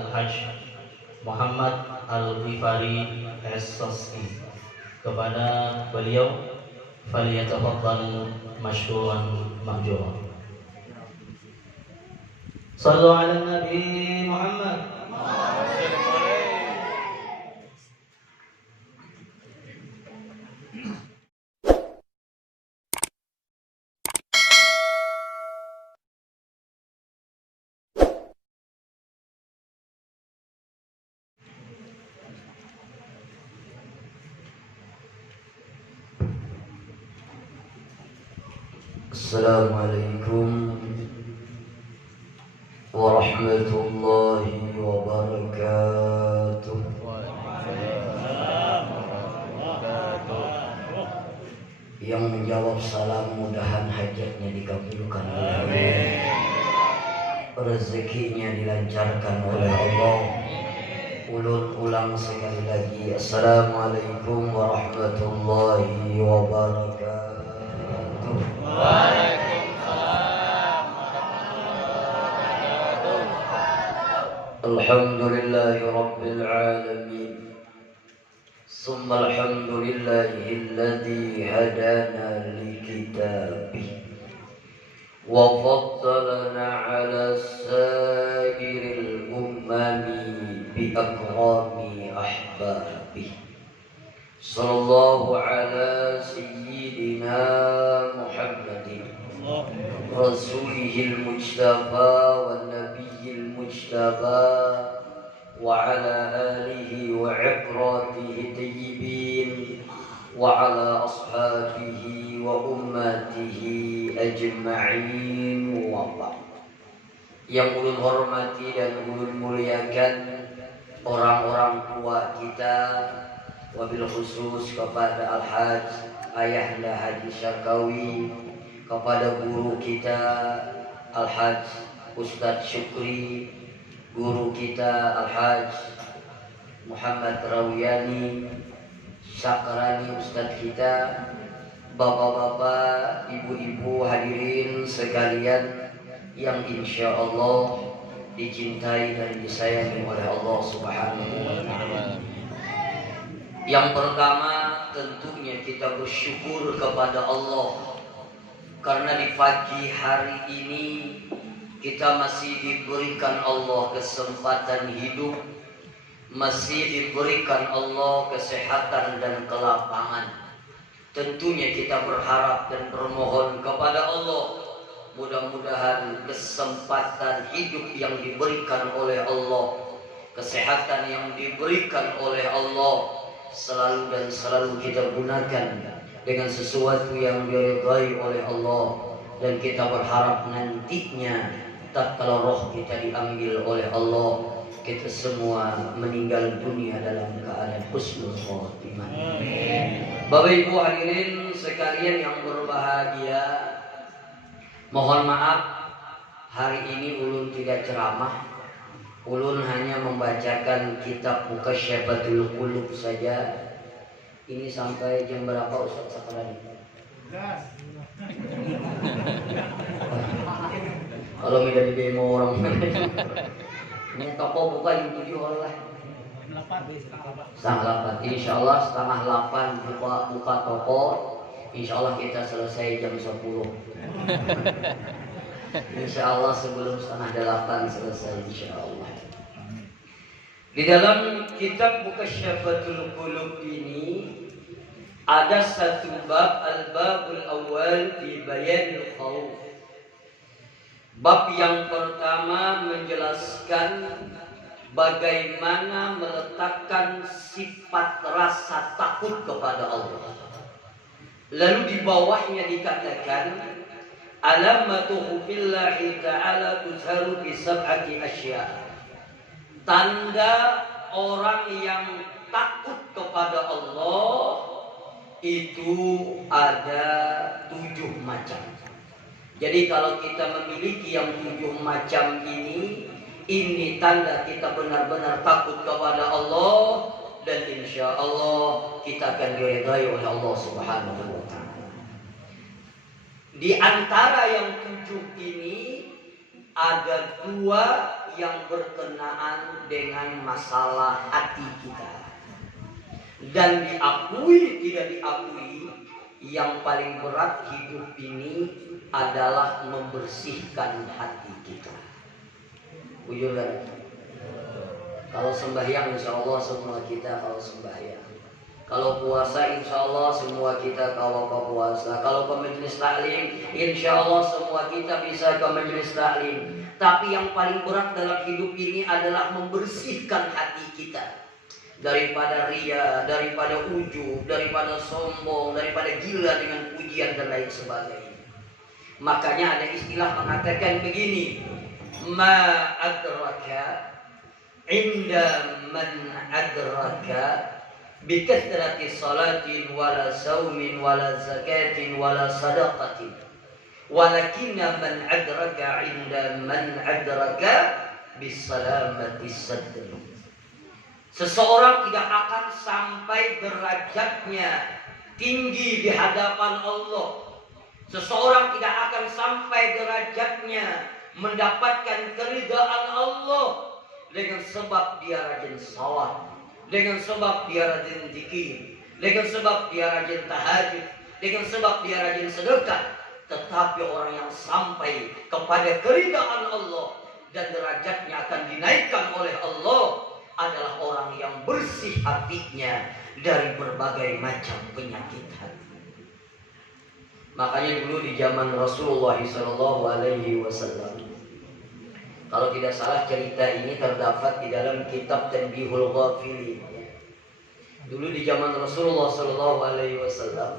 Al-Hajj Muhammad Al-Ghifari S.Soski. Kepada beliau faliyatafaddal masykuran mahjuran. Sallu ala Nabi Muhammad. Assalamualaikum warahmatullahi wabarakatuh. Yang menjawab salam mudahan hajatnya dikabulkan oleh Allah, rezekinya dilancarkan oleh Allah. Ulun ulang sekali lagi, assalamualaikum warahmatullahi wabarakatuh. Alhamdulillahi Rabbil Alamin. Summa alhamdulillahi alladhi hadana li kitabih wa faddalana ala sairil ummami bi akrami ahbabih. Sallallahu ala sayyidina Muhammadin rasulihil mujtaba wa nabiyil mujtaba wa ala alihi wa iqratihi tayyibin wa ala ashabihi wa ummatihi ajma'in wa ba'd. Yang ulun hormati dan ulun muliakan orang-orang tua kita, wabil khusus kepada Al-Hajj Ayahanda Haji Syarkawi, kepada guru kita Al-Hajj Ustadz Syukri, guru kita Al-Hajj Muhammad Rawiyani Sakrani, Ustadz kita, bapak-bapak, ibu-ibu, hadirin sekalian yang insya Allah dicintai dan disayangi oleh Allah Subhanahu wa Ta'ala. Yang pertama tentunya kita bersyukur kepada Allah karena di pagi hari ini kita masih diberikan Allah kesempatan hidup, masih diberikan Allah kesehatan dan kelapangan. Tentunya kita berharap dan bermohon kepada Allah, mudah-mudahan kesempatan hidup yang diberikan oleh Allah, kesehatan yang diberikan oleh Allah selalu dan selalu kita gunakan dengan sesuatu yang diridhai oleh Allah, dan kita berharap nantinya tatkala roh kita diambil oleh Allah, kita semua meninggal dunia dalam keadaan husnul khotimah. Bapak Ibu hadirin sekalian yang berbahagia, mohon maaf hari ini ulun tidak ceramah. Ulun hanya membacakan kitab Mukasyyafatul Qulub saja. Ini sampai jam berapa Ustaz Sakrani? Kalau tidak di demo orang ini toko buka jam 7 oleh setengah 8. Insya Allah setengah 8 buka toko. Insya Allah kita selesai jam 10. Insya Allah sebelum setengah 8 selesai insya Allah. Di dalam kitab Mukasyyafatul Qulub ini ada satu bab, al-babul awal fi bayanil khauf. Bab yang pertama menjelaskan bagaimana meletakkan sifat rasa takut kepada Allah. Lalu di bawahnya dikatakan alamatu billahi ta'ala tuzharu bi sab'ati asya'. Tanda orang yang takut kepada Allah itu ada 7 macam. Jadi kalau kita memiliki yang 7 macam ini tanda kita benar-benar takut kepada Allah, dan insya Allah kita akan diridhai oleh Allah Subhanahu wa Ta'ala. Di antara yang 7 ini ada 2 yang berkenaan dengan masalah hati kita. Dan diakui tidak diakui, yang paling berat hidup ini adalah membersihkan hati kita. Bujur kan? Kalau sembahyang insya Allah semua kita kalau sembahyang. Kalau puasa insya Allah semua kita kalau puasa. Kalau ke majelis taklim insya Allah semua kita bisa ke majelis taklim. Tapi yang paling berat dalam hidup ini adalah membersihkan hati kita. Daripada ria, daripada ujub, daripada sombong, daripada gila dengan pujian dan lain sebagainya. Makanya ada istilah mengatakan begini, ma adraka inda man adraka bikathrati salatin wala saumin wala zakatin wala sadaqatin walakinna man adraka inda man adraka bisalamati sadri. Seseorang tidak akan sampai derajatnya tinggi di hadapan Allah. Seseorang tidak akan sampai derajatnya mendapatkan keridhaan Allah dengan sebab dia rajin salat, dengan sebab dia rajin zikir, dengan sebab dia rajin tahajud, dengan sebab dia rajin sedekah. Tetapi orang yang sampai kepada keridhaan Allah dan derajatnya akan dinaikkan oleh Allah adalah orang yang bersih hatinya dari berbagai macam penyakit hati. Makanya dulu di zaman Rasulullah SAW, kalau tidak salah cerita ini terdapat di dalam kitab Tanbihul Ghafilin. Dulu di zaman Rasulullah SAW,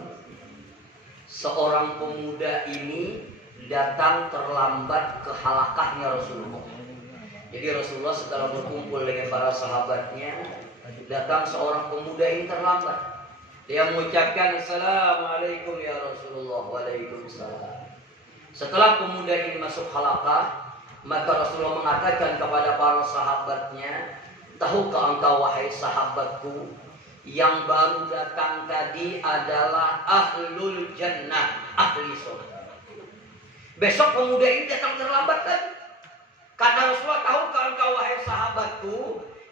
seorang pemuda ini datang terlambat ke halakahnya Rasulullah. Jadi Rasulullah setelah berkumpul dengan para sahabatnya, datang seorang pemuda ini terlambat. Dia mengucapkan Assalamualaikum ya Rasulullah. Waalaikumsalam. Setelah pemuda ini masuk halaqah, maka Rasulullah mengatakan kepada para sahabatnya, tahukah engkau wahai sahabatku, yang baru datang tadi adalah ahlul jannah, ahli surga. Besok pemuda ini datang terlambat kan? Karena Rasulullah tahukah engkau wahai sahabatku,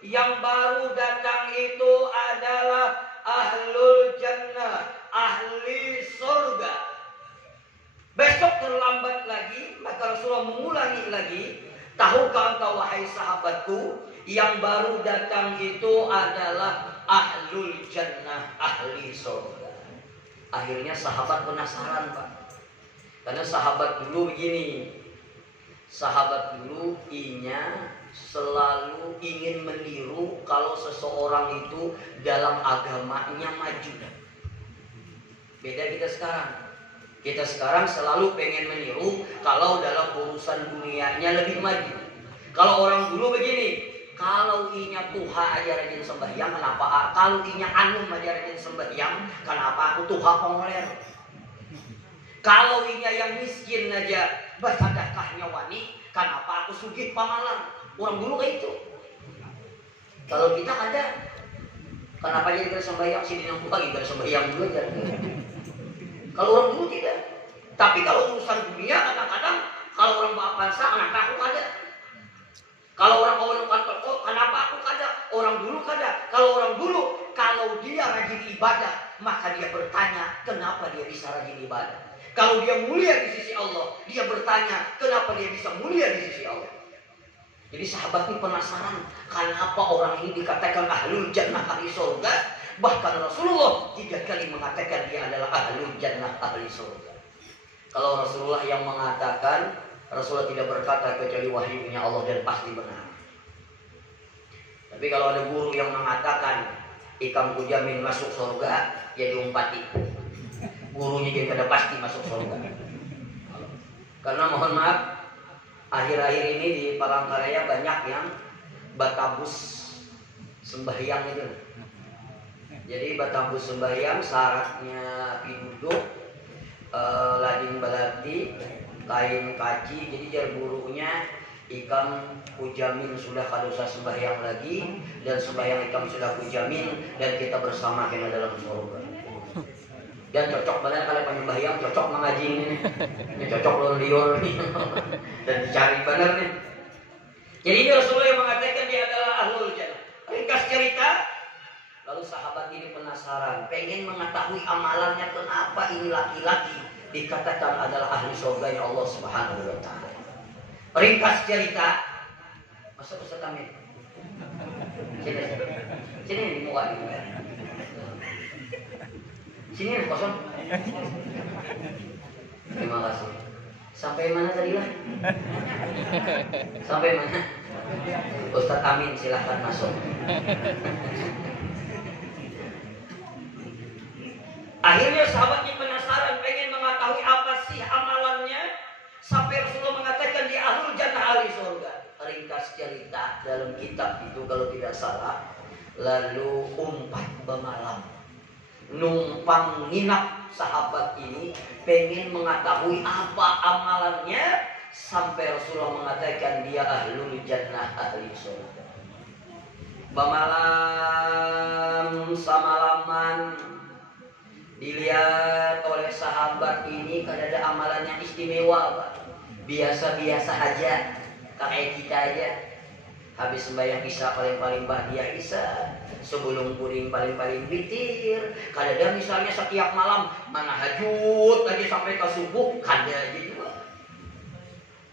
yang baru datang itu adalah ahlul jannah, ahli surga. Besok terlambat lagi, maka Rasulullah mengulangi lagi, tahukah engkau wahai sahabatku, yang baru datang itu adalah ahlul jannah, ahli surga. Akhirnya sahabat penasaran, Pak. Karena sahabat dulu begini, sahabat dulu selalu ingin meniru kalau seseorang itu dalam agamanya maju. Beda kita sekarang. Kita sekarang selalu pengen meniru kalau dalam urusan dunianya lebih maju. Kalau orang dulu begini, kalau inya tuha aja rajin sembahyang, kenapa? Kalau inya anum aja rajin sembahyang, kenapa aku tuha pengoler? Kalau inya yang miskin aja bersedekahnya wani, kenapa aku sugih pamalan? Orang dulu kayak itu. Kalau kita ada, kenapa jadi kita sembahyang sini yang pagi kita sembahyang dulu aja. Kalau orang dulu tidak. Tapi kalau urusan dunia kadang-kadang kalau orang bapak bangsa kenapa aku kada? Kalau orang orang toko kenapa aku kada? Orang dulu kada. Kalau orang dulu kalau dia rajin ibadah maka dia bertanya kenapa dia bisa rajin ibadah. Kalau dia mulia di sisi Allah, dia bertanya kenapa dia bisa mulia di sisi Allah. Jadi sahabat ini penasaran kenapa orang ini dikatakan ahlul jannah, ahli surga. Bahkan Rasulullah 3 kali mengatakan dia adalah ahlul jannah, ahli surga. Kalau Rasulullah yang mengatakan, Rasulullah tidak berkata kecuali wahyunya Allah dan pasti benar. Tapi kalau ada guru yang mengatakan ikam kujamin masuk surga, ya diumpati. Gurunya juga kada pasti masuk surga. Karena mohon maaf, akhir-akhir ini di Palangkaraya banyak yang batabus sembahyang itu. Jadi batabus sembahyang syaratnya piduduk, lading balati, kain kaci. Jadi jar gurunya ikam kujamin sudah kadosa sembahyang lagi, dan sembahyang ikam sudah kujamin, dan kita bersama kena dalam surga. Dan cocok banget kalau penyembahyang, cocok mengaji ini, cocok liur nih, dan dicari bener nih. Jadi ini Rasulullah yang mengatakan dia adalah ahlul jannah. Ringkas cerita, lalu sahabat ini penasaran, pengen mengetahui amalannya, kenapa ini laki-laki dikatakan adalah ahli surganya Allah Subhanahu wa taala. Ringkas cerita, masuk Ustaz Amin. Sini di muka ini. Sini kosong. Terima kasih. Sampai mana tadi lah? Sampai mana? Ustaz Amin silahkan masuk. Akhirnya sahabatnya penasaran, pengen mengetahui apa sih amalannya, sampai Rasulullah mengatakan dia ahlul jannah, ahli surga. Ringkas cerita dalam kitab itu kalau tidak salah, lalu umpat bemalam, numpang nginap sahabat ini, pengen mengetahui apa amalannya, sampai Rasulullah mengatakan dia ahlul jannah, ahli surga. Bemalam samalaman dilihat oleh sahabat ini, kada ada amalan yang istimewa, Pak. Biasa-biasa aja, kayak kita aja. Habis sembahyang isya paling-paling bahagia isya, sebelum puring paling-paling witir. Kada ada misalnya setiap malam mana hajut aja sampai ke subuh, kada aja juga.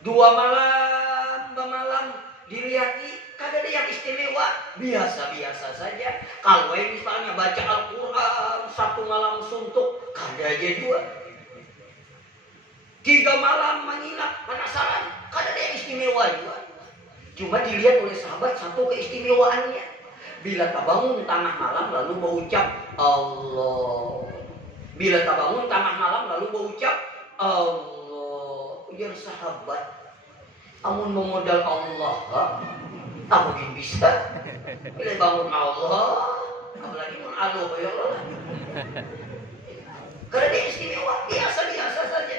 2 malam, bemalam dilihati, kada ada yang istimewa, biasa-biasa saja. Kalau misalnya baca Al-Quran 1 malam suntuk, kada aja juga. 3 malam menginap, penasaran, kada ada yang istimewa juga. Cuma dilihat oleh sahabat satu keistimewaannya, bila terbangun tengah malam lalu berucap Allah. Bila terbangun tengah malam lalu berucap Allah. Ujar sahabat, amun memodal Allah, tak mungkin bisa. Bila bangun Allah, apalagi mun Allah ya Allah. Karena dia istimewa, biasa-biasa saja.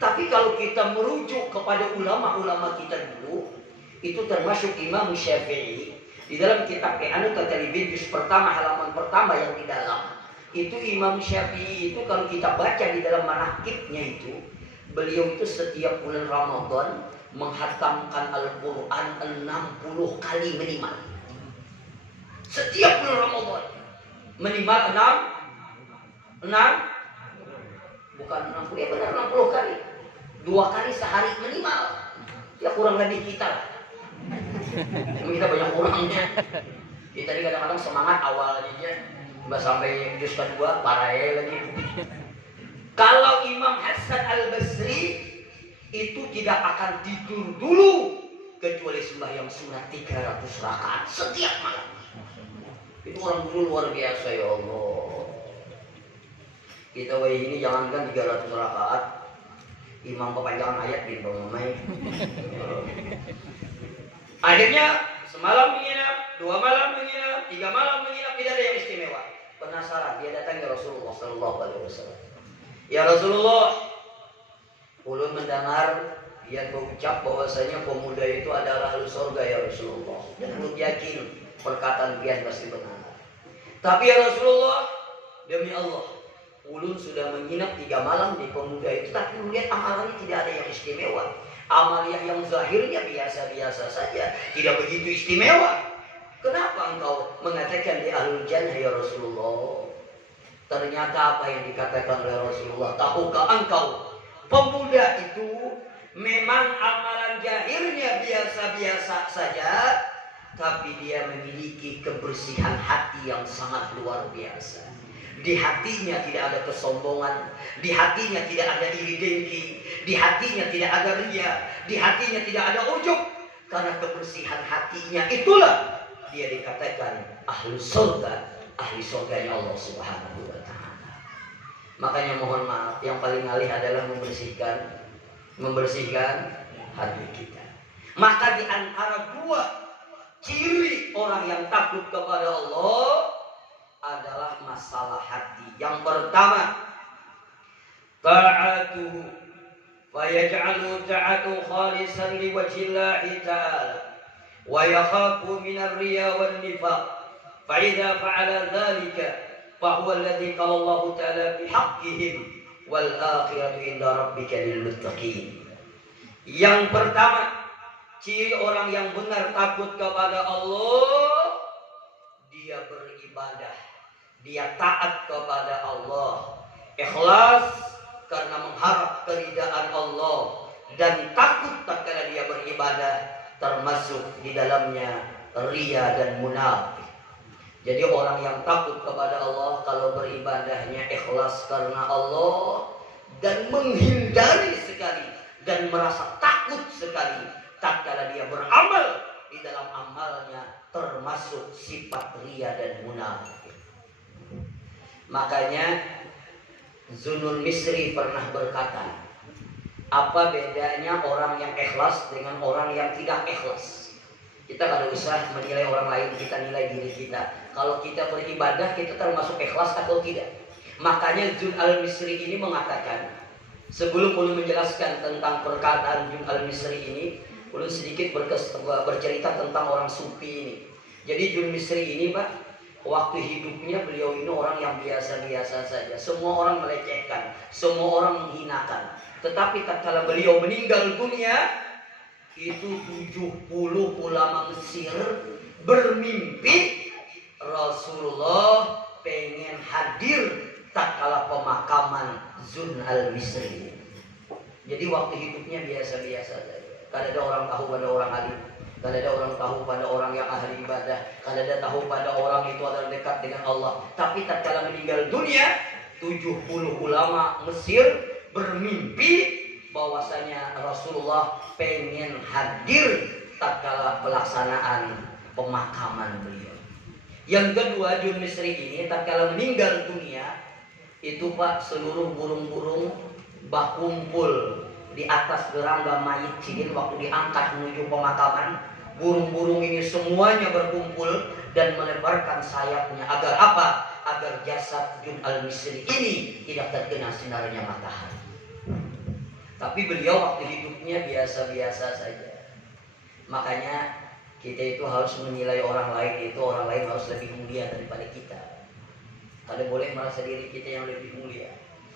Tapi kalau kita merujuk kepada ulama-ulama kita dulu, itu termasuk Imam Syafi'i di dalam kitab Anu Tatalibin juz pertama halaman pertama yang di dalam itu, Imam Syafi'i itu kalau kita baca di dalam manaqibnya itu, beliau itu setiap bulan Ramadan menghatamkan Al-Quran 60 kali minimal. Setiap bulan Ramadan minimal 6 bukan 60, ya benar 60 kali. 2 kali sehari minimal. Ya kurang lebih kita lah. Kita banyak kurangnya. Kita tadi kadang-kadang semangat awalnya aja, sampai juz kedua parah lagi. Kalau Imam Hasan Al-Basri itu tidak akan tidur dulu kecuali sembahyang sunat 300 rakaat setiap malam. Itu orang dulu luar biasa, ya Allah. Kita ini jangankan 300 rakaat, imam kepanjangan ayat di bawah. Akhirnya semalam menginap, 2 malam menginap, 3 malam menginap, tidak ada yang istimewa. Penasaran, dia datang ke Rasulullah Sallallahu Alaihi Wasallam. Ya Rasulullah, ulun mendengar dia berucap bahwasanya pemuda itu adalah ahli surga ya Rasulullah, dan ulun yakin perkataan dia pasti benar. Tapi ya Rasulullah, demi Allah, ulun sudah menginap 3 malam di pemuda itu, tapi melihat amalannya tidak ada yang istimewa. Amaliyah yang zahirnya biasa-biasa saja, tidak begitu istimewa. Kenapa engkau mengatakan di ahlul jannah ya Rasulullah? Ternyata apa yang dikatakan oleh Rasulullah, tahukah engkau, pemuda itu memang amalan zahirnya biasa-biasa saja, tapi dia memiliki kebersihan hati yang sangat luar biasa. Di hatinya tidak ada kesombongan, di hatinya tidak ada iri dengki, di hatinya tidak ada ria, di hatinya tidak ada ujub. Karena kebersihan hatinya itulah dia dikatakan ahli surga, ahli surganya Allah Subhanahu wa taala. Makanya mohon maaf, yang paling alih adalah membersihkan hati kita. Maka di antara 2 ciri orang yang takut kepada Allah adalah masalah hati. Yang pertama, ta'atuhu wa yaj'alu ta'atu khalisan liwajhillahi ta'ala wa yakhafu minar riya wan nifaq. Fa idza fa'ala dzalika fa huwa alladhi qala Allah ta'ala bi haqqihim wal akhiratu inda rabbika lil muttaqin. Yang pertama, Ciri orang yang benar takut kepada Allah, dia beribadah, dia taat kepada Allah, ikhlas karena mengharap keridaan Allah, dan takut tatkala dia beribadah, termasuk di dalamnya riya dan munafik. Jadi orang yang takut kepada Allah kalau beribadahnya ikhlas karena Allah dan menghindari sekali dan merasa takut sekali tatkala dia beramal, di dalam amalnya termasuk sifat riya dan munafik. Makanya Zunul Misri pernah berkata, apa bedanya orang yang ikhlas dengan orang yang tidak ikhlas? Kita kada usah menilai orang lain, kita nilai diri kita. Kalau kita beribadah, kita termasuk ikhlas atau tidak. Makanya Zun al-Misri ini mengatakan, sebelum ulun menjelaskan tentang perkataan Zun al-Misri ini, ulun sedikit bercerita tentang orang sufi ini. Jadi Zun Misri ini, Pak, waktu hidupnya beliau ini orang yang biasa-biasa saja. Semua orang melecehkan, semua orang menghinakan. Tetapi tatkala beliau meninggal dunia, itu 70 ulama Mesir bermimpi Rasulullah pengen hadir tatkala pemakaman Zun al-Misri. Jadi waktu hidupnya biasa-biasa saja. Kada ada orang tahu pada orang alim, kada ada orang tahu pada orang yang ahli ibadah, kada ada tahu pada orang itu adalah dekat dengan Allah. Tapi tatkala meninggal dunia, 70 ulama Mesir bermimpi bahwasanya Rasulullah pengen hadir tatkala pelaksanaan pemakaman beliau. Yang kedua, Zun Misri ini tatkala meninggal dunia, itu Pak, seluruh burung-burung berkumpul di atas gerangga mayit Cidin waktu diangkat menuju pemakaman. Burung-burung ini semuanya berkumpul dan melebarkan sayapnya. Agar apa? Agar jasad Zun al-Misri ini tidak terkena sinarnya matahari. Tapi beliau waktu hidupnya biasa-biasa saja. Makanya kita itu harus menilai orang lain, itu orang lain harus lebih mulia daripada kita. Kada boleh merasa diri kita yang lebih mulia.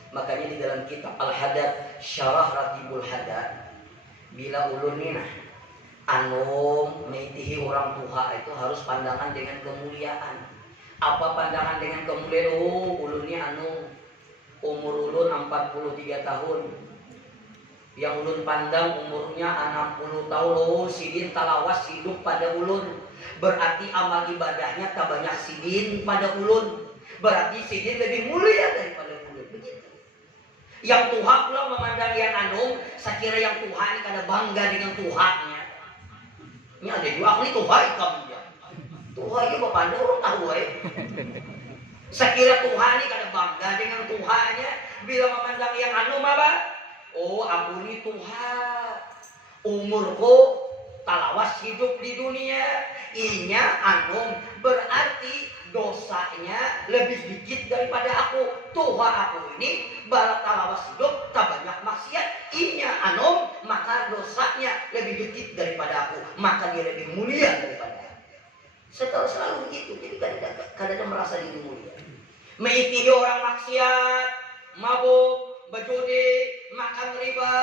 Makanya di dalam kitab Al-Hadad Syarah Ratibul Hadad, bila ulun ninah anu meitihi orang tua itu harus pandangan dengan kemuliaan. Apa pandangan dengan kemuliaan? Oh, ulun ni anu umur ulun 43 tahun. Yang ulun pandang umurnya 60 tahun. Oh, sidin talawas hidup pada ulun. Berarti amal ibadahnya tak banyak sidin pada ulun. Berarti sidin lebih mulia daripada ulun. Begitu. Yang Tuhan pula memandang yang anu, sekira yang Tuhan ini kada bangga dengan Tuhannya. Ini ada juga aku ini Tuhan kamu ya. Tuhan ini memandang orang tahu ya. Sekira Tuhan ini kada bangga dengan Tuhannya, bila memandang yang anu apa? Oh, aku ini Tuhan. Umurku talawas hidup di dunia. Inya anu berarti dosanya lebih dikit daripada aku. Tuhan aku ini barat talawas hidup tak banyak maksiat. Inya anu maka dosanya lebih dikit daripada aku, maka dia lebih mulia daripada aku. Selalu begitu. Jadi kadang-kadang merasa diri mulia. Meitihi orang maksiat, mabuk, berjudi, makan riba.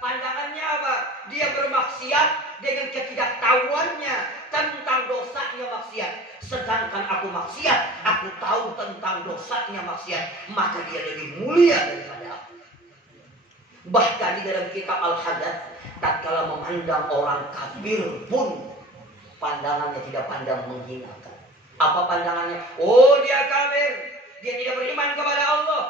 Pandangannya apa? Dia bermaksiat dengan ketidaktahuannya tentang dosanya maksiat. Sedangkan aku maksiat, aku tahu tentang dosanya maksiat, maka dia lebih mulia daripada aku. Bahkan di dalam kitab Al-Hadad, tatkala memandang orang kafir pun pandangannya tidak pandang menghinakan. Apa pandangannya? Oh, dia kafir, dia tidak beriman kepada Allah.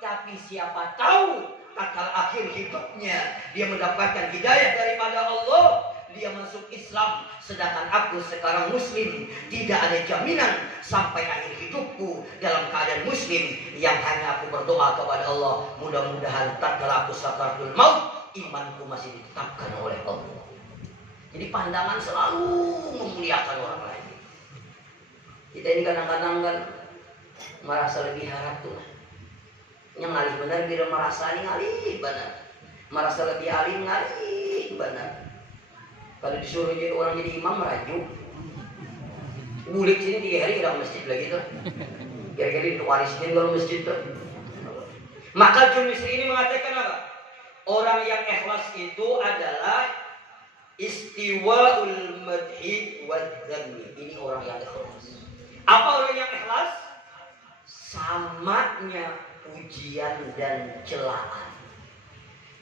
Tapi siapa tahu tatkala akhir hidupnya dia mendapatkan hidayah daripada Allah, dia masuk Islam, sedangkan aku sekarang muslim. Tidak ada jaminan sampai akhir hidupku dalam keadaan muslim. Yang hanya aku berdoa kepada Allah, mudah-mudahan tatkala aku sakaratul maut, imanku masih ditetapkan oleh Allah. Jadi pandangan selalu memuliakan orang lain. Kita ini kadang-kadang kan merasa lebih harap tuh. Yang ngalih benar bila merasa ini ngalih benar. Merasa lebih alim ngalih benar. Kalau disuruh jadi orang jadi imam merajuk. Bulik sini 3 hari udah masjid lagi tuh. Kira-kira itu warisnya kalau masjid tuh. Maka Zun Misri ini mengatakan apa? Orang yang ikhlas itu adalah Istiwaul madhi wadzammi. Ini orang yang ikhlas. Apa orang yang ikhlas? Samanya pujian dan celaan.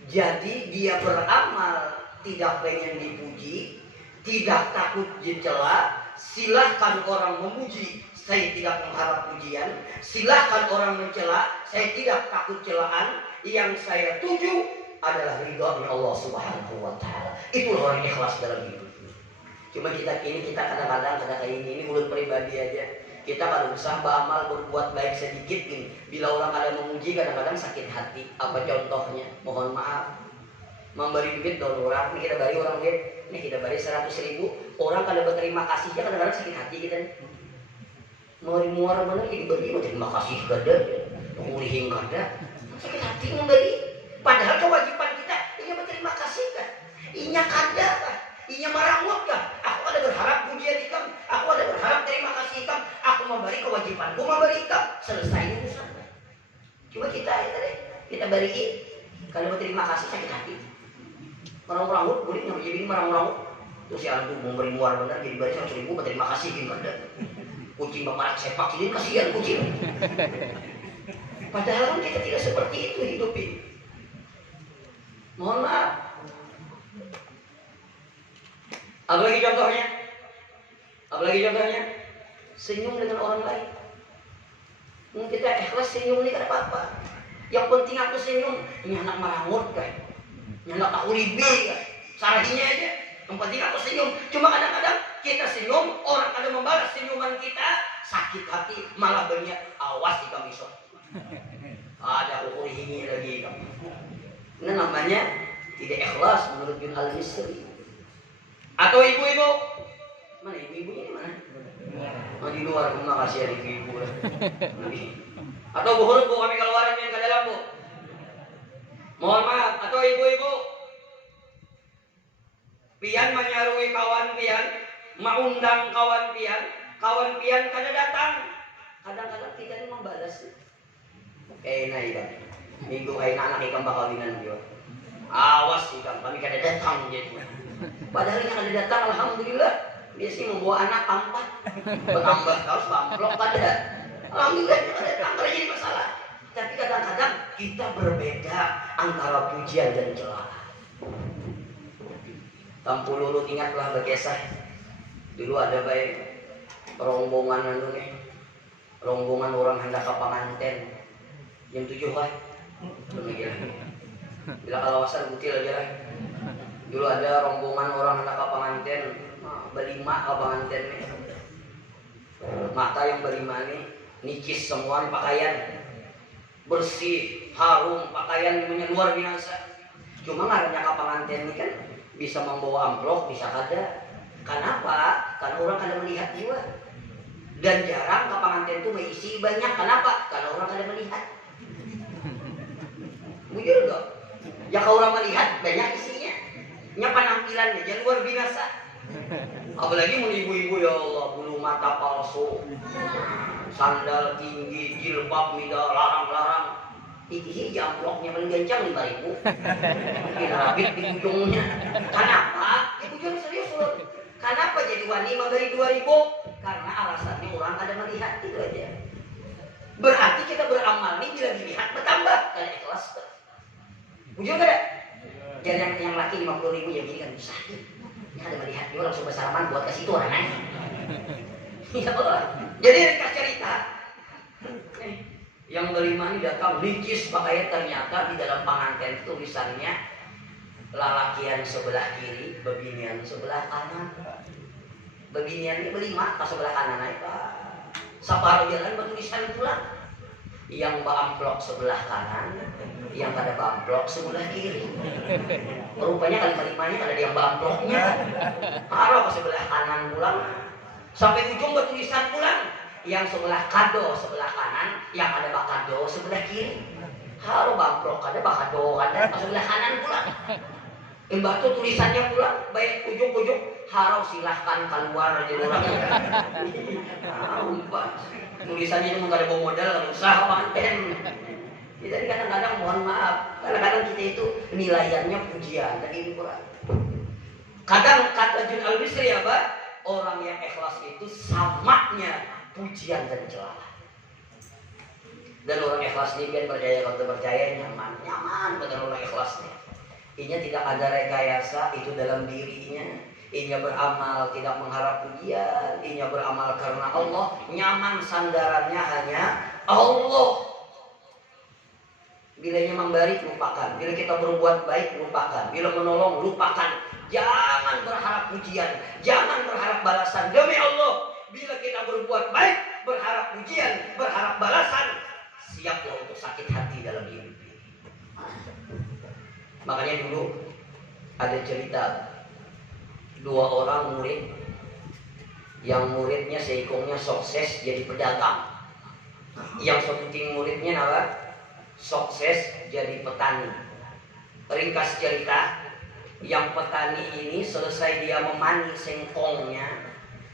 Jadi dia beramal tidak pengen dipuji, tidak takut dicela. Silahkan orang memuji, saya tidak mengharap pujian. Silahkan orang mencela, saya tidak takut celaan. Yang saya tuju adalah ridhonya Allah Subhanahu wa Ta'ala. Itulah orang yang ikhlas dalam hidup. Cuma kita kadang-kadang ini mulut pribadi aja. Kita kalau usah beramal berbuat baik sedikit ini. Bila orang ada memuji kadang-kadang sakit hati. Apa contohnya? Mohon maaf. Memberi duit dari orang, ini kita beri orang duit, ini kita beri 100.000. Orang kalau berterima kasih ya kadang-kadang sakit hati kita nih. Mau muar mana jadi beri, mau terima kasih kada, mulihin kada, sakit hati memberi. Padahal kewajiban kita, ini berterima kasih kan, inya kada kan, inya marangut kan. Aku ada berharap pujian ikam, aku ada berharap terima kasih ikam, aku memberi kewajibanku memberi ikam, selesai urusan. Coba kita beri, kalau berterima kasih sakit hati. Orang-orang boleh nyampe jadi orang-orang terus si antu memberi muar benar jadi bari 100.000 berterima kasih gini kada kucing bamarak sepak ini kasihan kucing. Padahal kita tidak seperti itu hidup ini. Mohon maaf. Apalagi contohnya senyum dengan orang lain. Kita ikhlas senyum ini kada apa-apa. Yang penting aku senyum, ini anak marangut kan. Nyandak aku libi kan, sarahinya aja. Yang penting aku senyum. Cuma kadang-kadang kita senyum, orang ada membalas senyuman kita, sakit hati, malah berniat awas jika besok. Ada ukur ini lagi kamu. Ini namanya tidak ikhlas menurut Bin Al-Misri. Atau ibu-ibu, mana ibu-ibunya di mana? Oh, di luar. Terima kasih ya ibu-ibu. Atau bu huruf bu kami keluaran yang ke dalam bu. Mohon maaf, atau ibu-ibu pian menyarui kawan pian, mengundang kawan pian kada datang. Kadang-kadang kita ini membalas. Kayaknya ikan, minggu kayaknya anak ikan bakawinan juga. Awas ikan, kami kada datang jadi. Padahal yang kada datang, alhamdulillah. Dia sih membawa anak 4, bertambah kaos bamplok kada. Alhamdulillah kada datang, kada jadi masalah. Tapi kadang-kadang kita berbeda antara pujian dan celaan. Tampululut ingatlah berkisah. Dulu ada baik rombongan rombongan orang hendak ke pengantin. Jam 7 kan? Bila kalawasan butil aja lah. Dulu ada rombongan orang hendak ke pengantin, berlima ke pengantin nih. Mata yang berlima nih nicis semua nih pakaian. Bersih, harum, pakaian namanya luar biasa. Cuma ngarannya ke pengantin ini kan bisa membawa amplop, bisa kada. Kenapa? Karena orang kada melihat juga. Dan jarang ke pengantin itu mengisi banyak. Kenapa? Karena orang kada melihat. Bujur enggak? Ya kalau orang melihat banyak isinya. Nya penampilannya jangan luar biasa. Apalagi mau ibu-ibu ya Allah, bulu mata palsu, sandal tinggi, jilbab mida larang-larang. Iki amplopnya paling gancang 5.000. Kita rapit di ujungnya. Kenapa? Ibu jangan serius loh. Kenapa jadi wani memberi 2.000? Karena alasannya orang ada melihat itu aja. Berarti kita beramal nih bila dilihat bertambah kali ikhlas. Bujur kada? Jadi yang laki 50.000 ya gini kan bisa. Ini ada melihat dia langsung bersalaman buat kasih itu orangnya. Ya Allah. Jadi ringkas cerita. Yang berlima ini datang nicis pakaian, ternyata di dalam pengantin tulisannya lalakian sebelah kiri, bebinian sebelah kanan. Bebinian ini berlima ke sebelah kanan naik Pak. Separuh jalan bertulisan pula. Yang amplop sebelah kanan, yang pada amplop sebelah kiri. Rupanya kali-kalimanya kada ada yang amplopnya. Taruh ke sebelah kanan pulang. Sampai ujung bertulisan pulang. Yang sebelah kado sebelah kanan, yang ada bakado sebelah kiri. Taruh amplop kada bakado kada ke sebelah kanan pulang. Batu tulisannya pulang, baik ujung-ujung harau silahkan keluar dari orang. Tulisannya itu nggak ada bawa modal, usaha manten. Jadi kadang-kadang mohon maaf, kadang-kadang kita itu nilaiannya pujian, tadi ini kurang. Kadang kata Jun Al-Bisri apa? Orang yang ikhlas itu samanya pujian dan celah. Dan orang ikhlas ini biar percaya kalau percaya nyaman betul orang ikhlasnya. Inya tidak ada rekayasa itu dalam dirinya. Inya beramal tidak mengharap pujian. Inya beramal karena Allah. Nyaman sandarannya hanya Allah. Bila inya memberi lupakan. Bila kita berbuat baik lupakan. Bila menolong lupakan. Jangan berharap pujian, jangan berharap balasan. Demi Allah, bila kita berbuat baik, berharap pujian, berharap balasan, siaplah untuk sakit hati dalam hidup ini. Makanya dulu ada cerita dua orang murid, yang muridnya seikongnya sukses jadi pedagang, yang seputing muridnya apa? Sukses jadi petani. Ringkas cerita, yang petani ini selesai dia memani sengkongnya.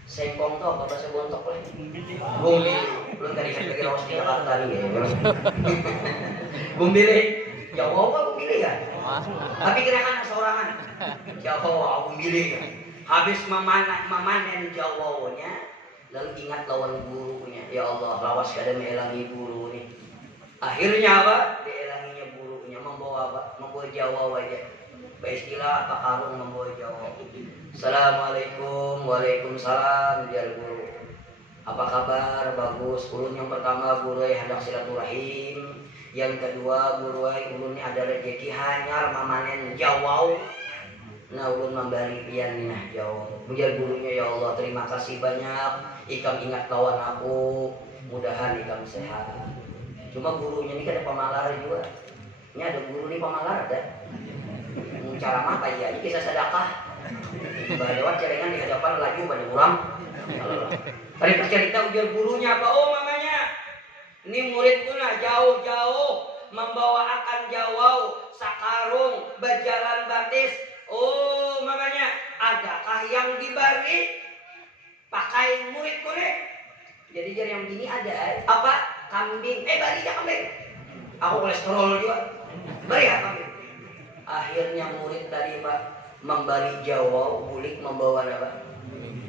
Sengkong itu apa bahasa Bontok lah? Bumbili. Belum tadi saya pikir harus di Jakarta tadi ya. Bumbili. Jawa apa bumbili ya? Tapi kira-kira seorangan. Jawa bumbili ya. Habis memanen jawanya, lalu ingat lawan gurunya. Ya Allah, lawas kada meelangi guru nih. Akhirnya apa? Dielanginya gurunya membawa apa? Membawa Jawa wajah. Istilah Pak Karung membawa Jawa. Assalamualaikum, waalaikumsalam, biar guru. Apa kabar? Bagus. Ulun yang pertama guru hendak silaturahim. Yang kedua guru ulun ada rezeki hanyar memanen Jawa. Nah ulun memberi pian nah Jawa. Biar gurunya ya Allah terima kasih banyak. Ikam ingat lawan aku. Mudahan ikam sehat. Cuma gurunya ini kan ada pemalar juga. Ini ada guru nih pemalar ada. Cara apa ya? Ini kisah sedekah. Lewat celengan di hadapan laju pada orang. Tadi cerita ujar gurunya apa? Oh mamanya, ini muridku nah jauh-jauh membawa akan jawau, sakarung, berjalan batis. Oh mamanya, adakah yang diberi pakai muridku nih? Jadi yang gini ada apa? Kambing. Bari aja kambing. Aku kolesterol juga. Bari ya kambing. Akhirnya murid tadi Pak memberi Jawa, bulik membawa apa?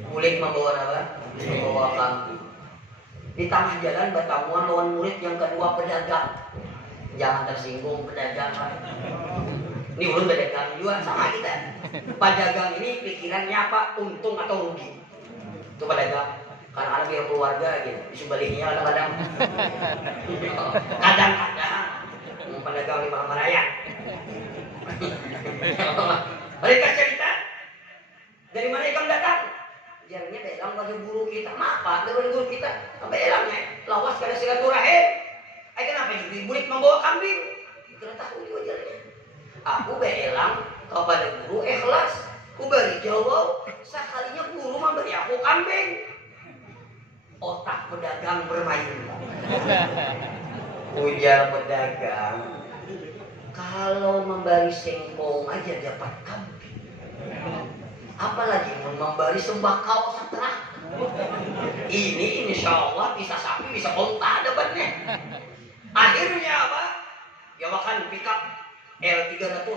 Bulik membawa apa? Membawa kambing. Di tengah jalan bertamuan lawan murid yang kedua pedagang. Jangan tersinggung pedagang Pak. Ini ulun pedagang juga sama kita. Pedagang ini pikirannya apa? Untung atau rugi? Itu pedagang. Karena ada biar keluarga gitu. Disembelihnya kadang-kadang. Kadang-kadang pedagang di malam raya. Mereka cerita dari mana ikam datang? Jarangnya belang pada guru kita. Apa? Dari guru kita. Sampai elangnya lawas kada silaturahim. Kenapa jadi murid membawa kambing? Kita tahu juga jalannya. Aku belang kepada guru ikhlas. Aku beri jawab. Sekalinya guru memberi aku kambing. Otak pedagang bermain. Ujar pedagang. Kalau memberi sengkong aja dapat kambing, apalagi memberi sembakau setelah. Ini insya Allah bisa sapi, bisa onta dapatnya. Akhirnya apa? Ya makan pickup L300.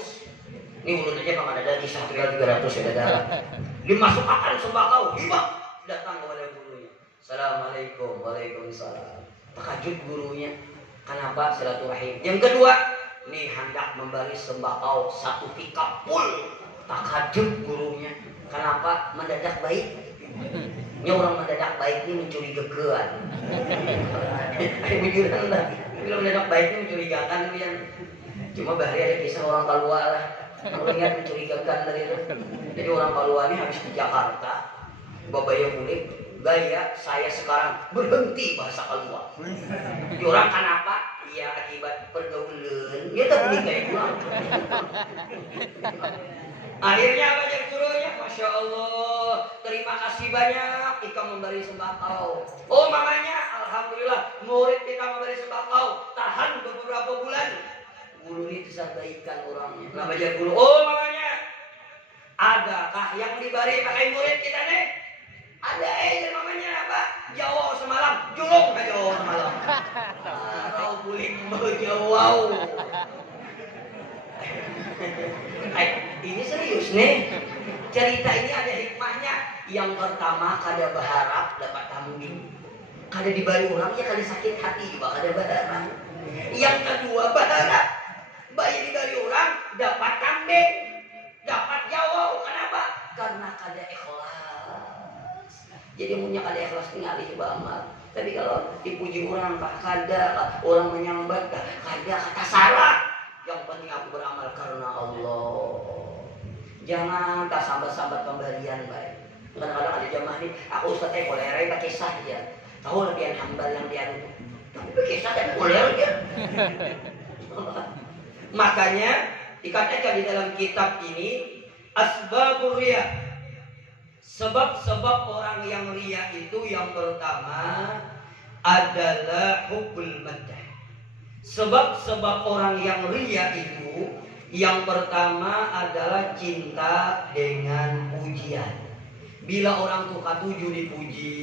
Ini ulun aja memang ada kisah L300 ya ada. Dimasukkan sembakau, hibah datang kepada gurunya. Assalamualaikum, waalaikumsalam. Takjub gurunya. Kenapa silaturahim? Yang kedua, ini hendak memberi sembakau satu pickup full. Takjub gurunya. Kenapa? Mendadak baik. Ini orang mendadak baik ini mencurigakan. Begitu lah. Kalau mendadak baik ini mencurigakan kan. Cuma bahari ada kisah orang Palua lah. Aku lihat mencurigakan dari itu. Jadi orang Palua ini habis di Jakarta, babaya mulik, gaya saya sekarang berhenti bahasa Palua. Jadi orang kenapa? Ya akibat pergaulan. Dia tak boleh kayak pulang. Akhirnya banyak gurunya, masya Allah, terima kasih banyak kita memberi sembakau. Oh mamanya, alhamdulillah, murid kita memberi sembakau, tahan beberapa bulan. Guru ini disabaikan orangnya. Kenapa jadi guru? Oh mamanya, adakah yang diberi pakai murid kita nih? Ada aja mamanya apa? Jawa semalam, julung aja Jawa semalam. Kau boleh Jawa. Ini serius nih. Cerita ini ada hikmahnya. Yang pertama, kada berharap dapat kambing. Kada dibari orang, ya kada sakit hati juga kada berharap. Yang kedua, berharap bayar dibari orang dapat kambing, dapat jauh. Kenapa? Karena kada ikhlas. Jadi punya kada ikhlas ngalih banget. Tapi kalau dipuji orang kada, orang menyambat kada, kata salah. Yang penting aku beramal karena Allah. Jangan tak sambat-sambat pemberian baik. Kadang-kadang ada jamaah nih, aku ustadz kolerai pakai sah ya. Tahu lebihan hambal yang dia itu. Tapi pakai sah dan koler ya. Makanya dikatakan di dalam kitab ini asbabur riya. Sebab-sebab orang yang riya itu yang pertama adalah hubbul maddah. Sebab-sebab orang yang riya itu yang pertama adalah cinta dengan pujian. Bila orang tuh katuju dipuji,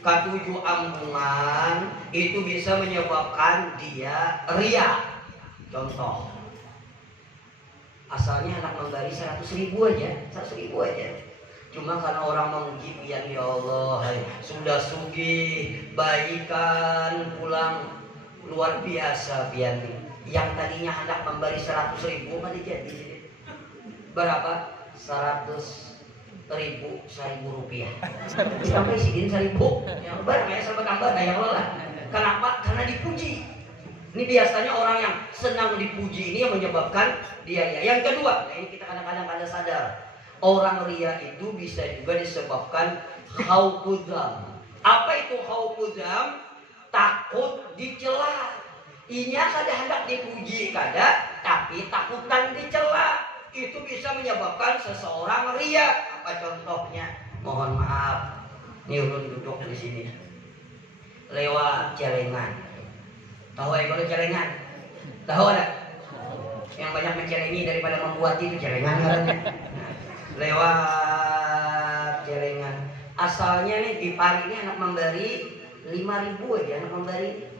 katuju ambungan, itu bisa menyebabkan dia riya. Contoh, asalnya anak memberi 100.000 aja, 100.000 aja. Cuma karena orang memuji pian, ya Allah, sudah sugih, baikan, pulang luar biasa pian. Yang tadinya hendak memberi 100.000 pada jadi berapa? 100.000 rupiah. Sampai sidin 1.000. Yang banyak sampai tambah daya lelah. Kenapa? Karena dipuji. Ini biasanya orang yang senang dipuji ini yang menyebabkan dia riya. Yang kedua, nah ini kita kadang-kadang kada sadar. Orang riya itu bisa juga disebabkan khaufudam. Apa itu khaufudam? Takut dicela. Inya kada hendak dipuji kada, tapi takutan dicela. Itu bisa menyebabkan seseorang riya. Apa contohnya? Mohon maaf, ini ulun duduk di sini. Lewat celengan. Tahu kalau celengan? Tahu ada? Yang banyak mencelengi daripada membuat itu celengan katanya. Lewat celengan. Asalnya nih di Pari ini anak memberi 5.000 aja anak memberi.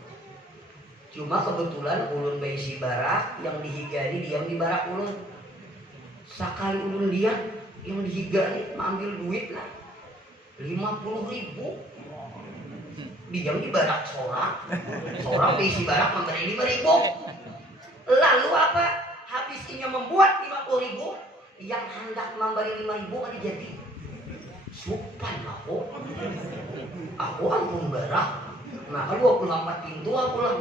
Cuma kebetulan ulun bayi barak yang dihigari diam di barak ulun. Sekali ulun lihat yang dihigari mengambil duit lah 50.000. Diam di barak seorang bayi barak memberi 5.000. Lalu apa? Habisnya membuat 50.000, yang hendak memberi 5.000 ada jadi supan aku ampun barak. Maka 24 pintu aku lah.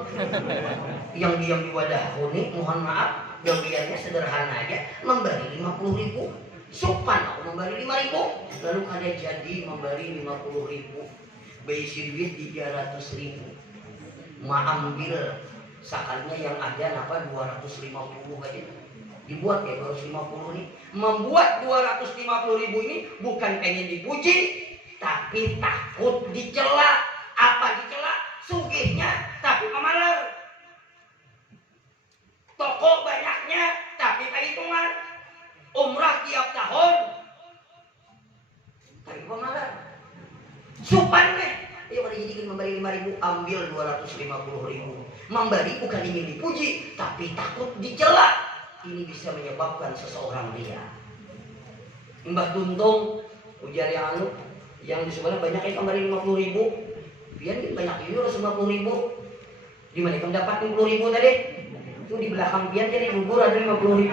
Yang diam di wadah kuning, mohon maaf, yang diamnya sederhana aja, memberi 50.000. Sopan aku memberi 5.000. Lalu kada jadi memberi 50.000. Beisi duit 300.000. Ambil sekalinya yang ada napa 250 aja. Dibuat ya 250 nih. Membuat 250.000 ini bukan pengen dipuji, tapi takut dicela. Apa dicela? Sugihnya tapi pemalar. Toko banyaknya tapi perhitungan. Umrah tiap tahun tapi pemalar. Supan nih. Ya pada jadikan memberi 5.000, ambil 250.000. Memberi bukan ingin dipuji, tapi takut dicela. Ini bisa menyebabkan seseorang riya. Mbah Tuntung ujar yang yang di sebelah banyak yang memberi 50.000. Biar banyak juga 50.000. Di mana kamu dapat 50.000 tadi? Itu di belakang pian jadi gugur ada 50.000.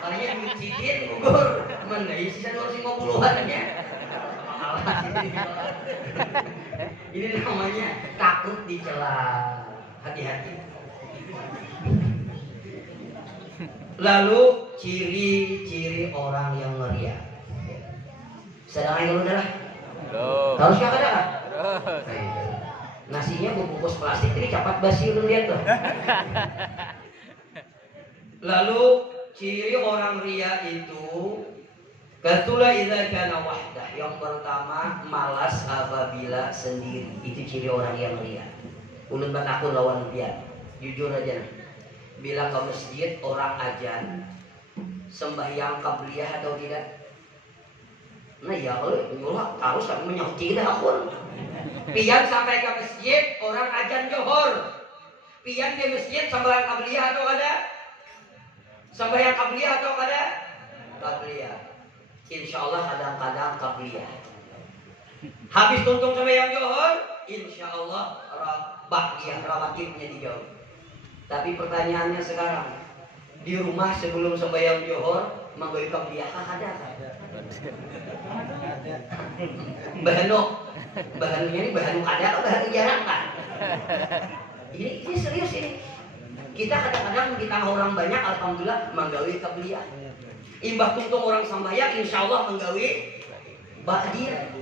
Kalinya duit sidin gugur. Mana ya sisa 250-an nya. Ini namanya takut dicela. Hati-hati. Lalu ciri-ciri orang yang ngeriak. Sedang yang udah lah. Harus kakak ada kan? Nasinya bungkus plastik ini cepat basi lu lihat tuh. Lalu ciri orang ria itu katula idza kana wahdah. Yang pertama malas apabila sendiri. Itu ciri orang yang ria. Ulun aku lawan pian. Jujur aja. Bila ke masjid orang ajan sembahyang qabliyah atau tidak? Nah ya Allah harus menyauti aku. Pian sampai ke masjid orang ajan johor. Pian di masjid sembahyang qabliyah atau ada? Sembahyang qabliyah atau ada? Qabliyah. Insya Allah kadang-kadang qabliyah. Habis tuntung sembahyang Zuhur, insya Allah ba'diyah, rawatibnya dijawab. Tapi pertanyaannya sekarang, di rumah sebelum sembahyang Zuhur menggawe qabliyah ada kan? Bahanunya ini bahanu ada atau bahanu jarang kan? Ini serius ini. Kita kadang-kadang di tengah orang banyak, alhamdulillah menggawe qabliyah. Imbah tuntung orang sembahyang, insya Allah menggawe ba'diyah.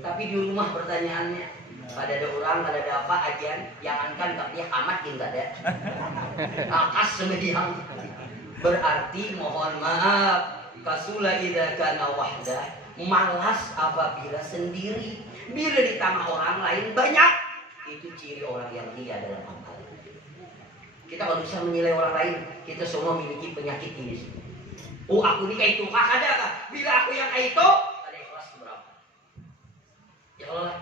Tapi di rumah pertanyaannya, pada ada orang, pada ada apa ajian, jangankan qabliyah amat kita ada. Akas semediang. Berarti mohon maaf, kasula idza kana wahdah, malas apabila sendiri. Bila di tengah orang lain banyak, itu ciri orang yang ria dalam amal. Kita kalau bisa menilai orang lain, kita semua memiliki penyakit ini. Oh, aku ini kayak itu, ada kah? Bila aku yang kayak itu, ada ikhlas berapa? Ya Allah.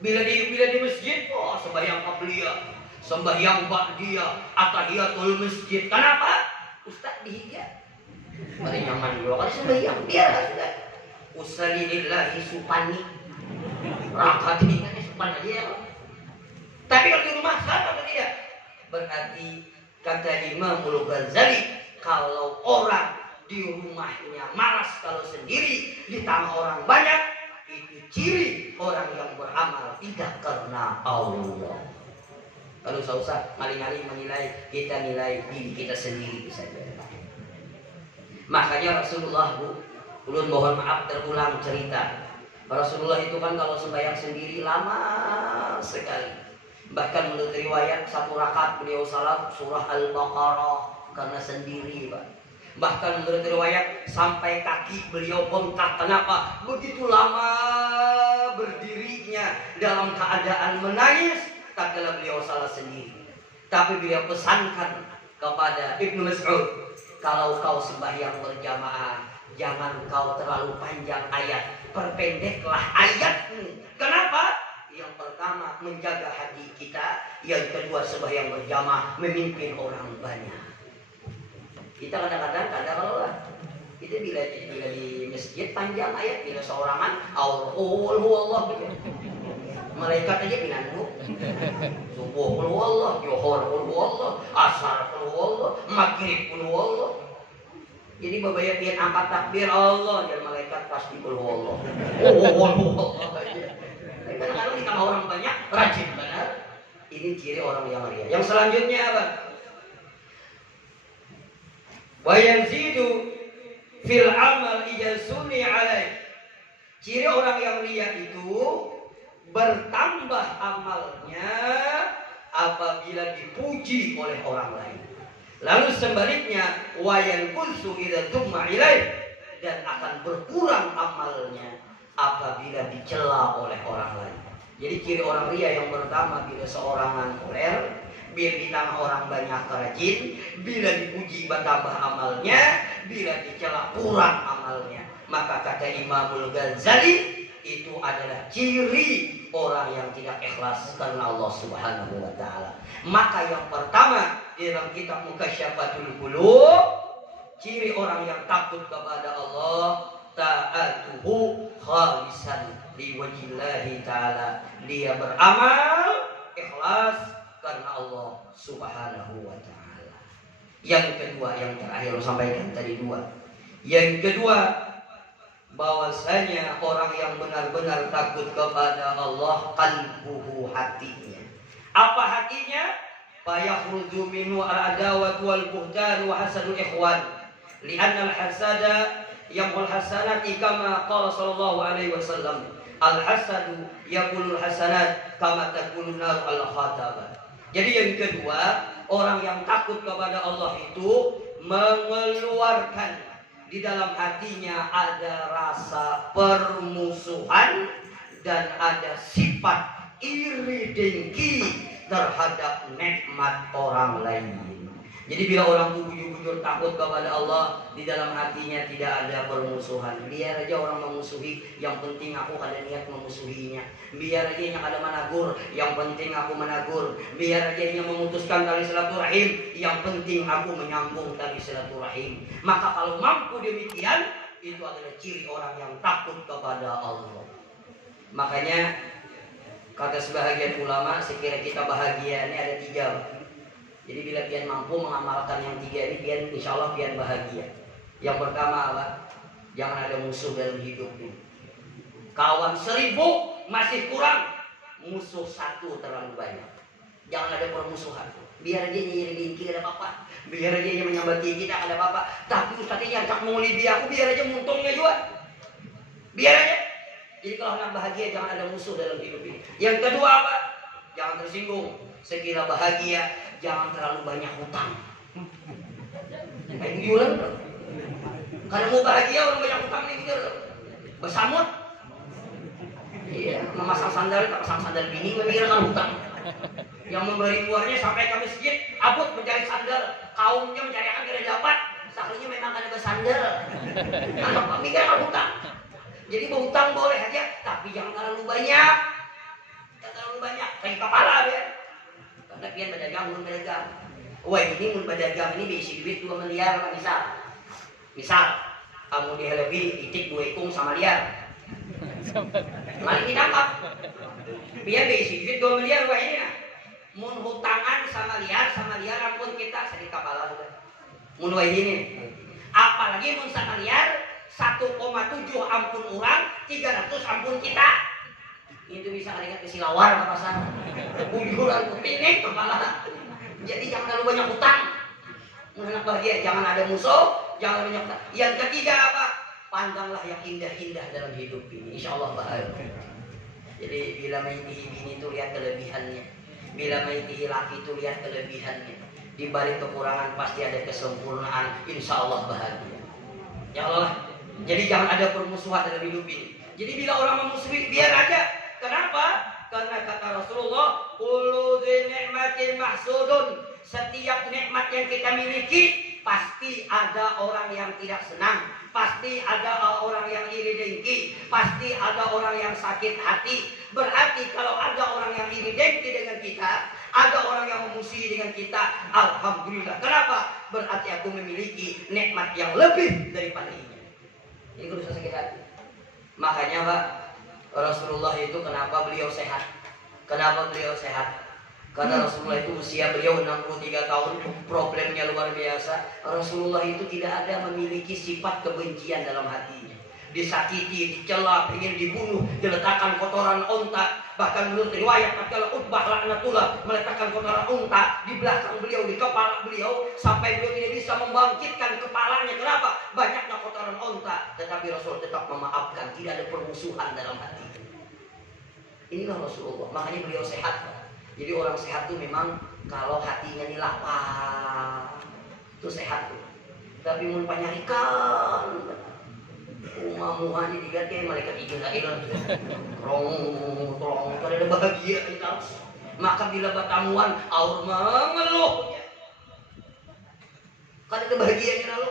Bila di masjid, oh sembahyang qabliyah, sembahyang ba'diyah, atahiyatul masjid. Kenapa? Ustaz dihijab. Pada nyaman dulu kalau sembahyang, biar sudah. Usalillahi supani. Rakaat ini kan supan aja ya. Tapi kalau di rumah sama atau tidak? Berarti kata Imamul Ghazali, kalau orang di rumahnya malas kalau sendiri, di tanah orang banyak, itu ciri orang yang beramal tidak karena Allah. Kalau usah maling-maling menilai, kita nilai diri kita sendiri saja. Makanya Rasulullah, ulun mohon maaf terulang cerita. Rasulullah itu kan kalau sembahyang sendiri lama sekali. Bahkan menurut riwayat satu rakaat beliau salat surah Al-Baqarah karena sendiri, Pak. Bahkan menurut riwayat sampai kaki beliau bengkak. Kenapa? Begitu lama berdirinya dalam keadaan menangis tatkala beliau salat sendiri. Tapi beliau pesankan kepada Ibnu Mas'ud, kalau kau sembahyang berjamaah, jangan kau terlalu panjang ayat, perpendeklah ayatmu. Kenapa? Yang pertama menjaga hati kita, yang kedua sembahyang berjamaah memimpin orang banyak. Kita kadang-kadang kalau kita bila di masjid panjang ayat, bila seorangan Allah gitu. Malaikat aja pinandu. Subuh qul huwallah, zuhur qul huwallah, asar qul huwallah, maghrib qul huwallah. Jadi babaya pian angkat takbir Allah dan malaikat pasti qul huwallah. Kadang-kadang di tengah orang banyak rajin benar. Ini ciri orang yang ria. Yang selanjutnya apa? Wa yazidu fil amal ijasuni alaih. Ciri orang yang ria itu bertambah amalnya apabila dipuji oleh orang lain. Lalu sebaliknya wa yanqusu idza tumma ilaih, dan akan berkurang amalnya apabila dicela oleh orang lain. Jadi ciri orang ria yang pertama, bila seorangan koler, bila di tangan orang banyak rajin, bila dipuji bertambah amalnya, bila dicela kurang amalnya. Maka kata Imamul Ghazali, itu adalah ciri orang yang tidak ikhlas karena Allah Subhanahu wa taala. Maka yang pertama di dalam kitab Mukasyyafatul Qulub, ciri orang yang takut kepada Allah, ta'atuhu khalisan liwajillahi ta'ala. Dia beramal ikhlas karena Allah Subhanahu wa ta'ala. Yang kedua, yang terakhir sampaikan tadi dua. Yang kedua, bahwasanya orang yang benar-benar takut kepada Allah, qalbuhu, hatinya. Apa hatinya? Fayakhruju minhu al-adawatu wal buhtan wa hasadul ikhwan. Li'anna al-hasada yaqul hasanati kama qala sallallahu alaihi wasallam. Al-hasadu yaqulul hasanat kama taqulun nar al-khatabah. Jadi yang kedua, orang yang takut kepada Allah itu mengeluarkan di dalam hatinya ada rasa permusuhan dan ada sifat iri dengki terhadap nikmat orang lain. Jadi bila orang itu bujur-bujur takut kepada Allah, di dalam hatinya tidak ada permusuhan. Biar aja orang memusuhi, yang penting aku ada niat memusuhinya. Biar aja yang ada menagur, yang penting aku menagur. Biar aja yang memutuskan tali silaturahim, yang penting aku menyambung tali silaturahim. Maka kalau mampu demikian, itu adalah ciri orang yang takut kepada Allah. Makanya kata sebahagian ulama, sekira kita bahagia ini ada 3. Jadi bila pian mampu mengamalkan yang 3 ini, pian insya Allah pian bahagia. Yang pertama apa? Jangan ada musuh dalam hidup ini. Kawan 1000 masih kurang, musuh 1 terlalu banyak. Jangan ada permusuhan. Biar aja nyiri dingki ada apa-apa, biar aja yang menyambati kita ada apa-apa. Tapi ustadznya yang cak mengulibi aku, biar aja muntungnya juga. Biar aja. Jadi kalau hendak bahagia jangan ada musuh dalam hidup ini. Yang kedua apa? Jangan tersinggung. Sekira bahagia, jangan terlalu banyak hutang. Kayak bulan, karena mau bahagia orang banyak hutang nih gitu. Bersamut. Iya, memasang sandal, tak pasang sandal bini, memikirkan hutang. Yang memberi keluarnya sampai ke masjid, abut mencari sandal, kaumnya mencari agar dapat. Saklinya memang ada bersandal. Anak memikirkan hutang. Jadi berhutang boleh aja, tapi jangan terlalu banyak. Jangan terlalu banyak, kayak kepala ya. Karena pian berdagang, mun berdagang. Wah ini mun berdagang ini diisi duit 2 miliar lah misal, kamu dihelewi itik 2 ikung sama liar. Mari ditangkap. Biar diisi duit 2 miliar wah ini nah. Mun hutangan sama liar ampun kita sedikit kepala sudah. Mun wah ini. Apalagi mun sama liar 1,7 ampun orang, 300 ampun kita. Itu bisa kalian ke Silawar ke pasar. Bujuran kepinik kepala. Jadi jangan terlalu banyak hutang. Anak bahagia, jangan ada musuh, jangan banyak hutang. Yang ketiga apa? Pandanglah yang indah-indah dalam hidup ini. Insya Allah bahagia. Jadi bila maitihi bini itu lihat kelebihannya. Bila maitihi laki itu lihat kelebihannya. Di balik kekurangan pasti ada kesempurnaan. Insya Allah bahagia. Ya Allah. Jadi jangan ada permusuhan dalam hidup ini. Jadi bila orang memusuhi, biar aja. Kenapa? Karena kata Rasulullah, kullu dzi ni'matin mahsudun. Setiap nikmat yang kita miliki pasti ada orang yang tidak senang, pasti ada orang yang iri dengki, pasti ada orang yang sakit hati. Berarti kalau ada orang yang iri dengki dengan kita, ada orang yang memusuhi dengan kita, alhamdulillah. Kenapa? Berarti aku memiliki nikmat yang lebih daripada ini. Ini kudu sakit hati. Makanya Pak, Rasulullah itu kenapa beliau sehat? Kenapa beliau sehat? Karena Rasulullah itu usia beliau 63 tahun, problemnya luar biasa. Rasulullah itu tidak ada memiliki sifat kebencian dalam hatinya. Disakiti, dicela, ingin dibunuh, diletakkan kotoran unta. Bahkan menurut riwayat tatkala Utbah laknatullah meletakkan kotoran unta di belakang beliau, di kepala beliau, sampai beliau tidak bisa membangkitkan kepalanya. Kenapa? Banyaknya kotoran unta. Tetapi Rasul tetap memaafkan, tidak ada permusuhan dalam hati. Inilah Rasulullah, makanya beliau sehat. Jadi orang sehat itu memang kalau hatinya ini lapar, itu sehat. Tapi mun panyarikan, muha-muhanya diganti malaikat ilah rong kada bahagia kita. Maka bila batamuan aur mengeluh, kada bahagianya lalu.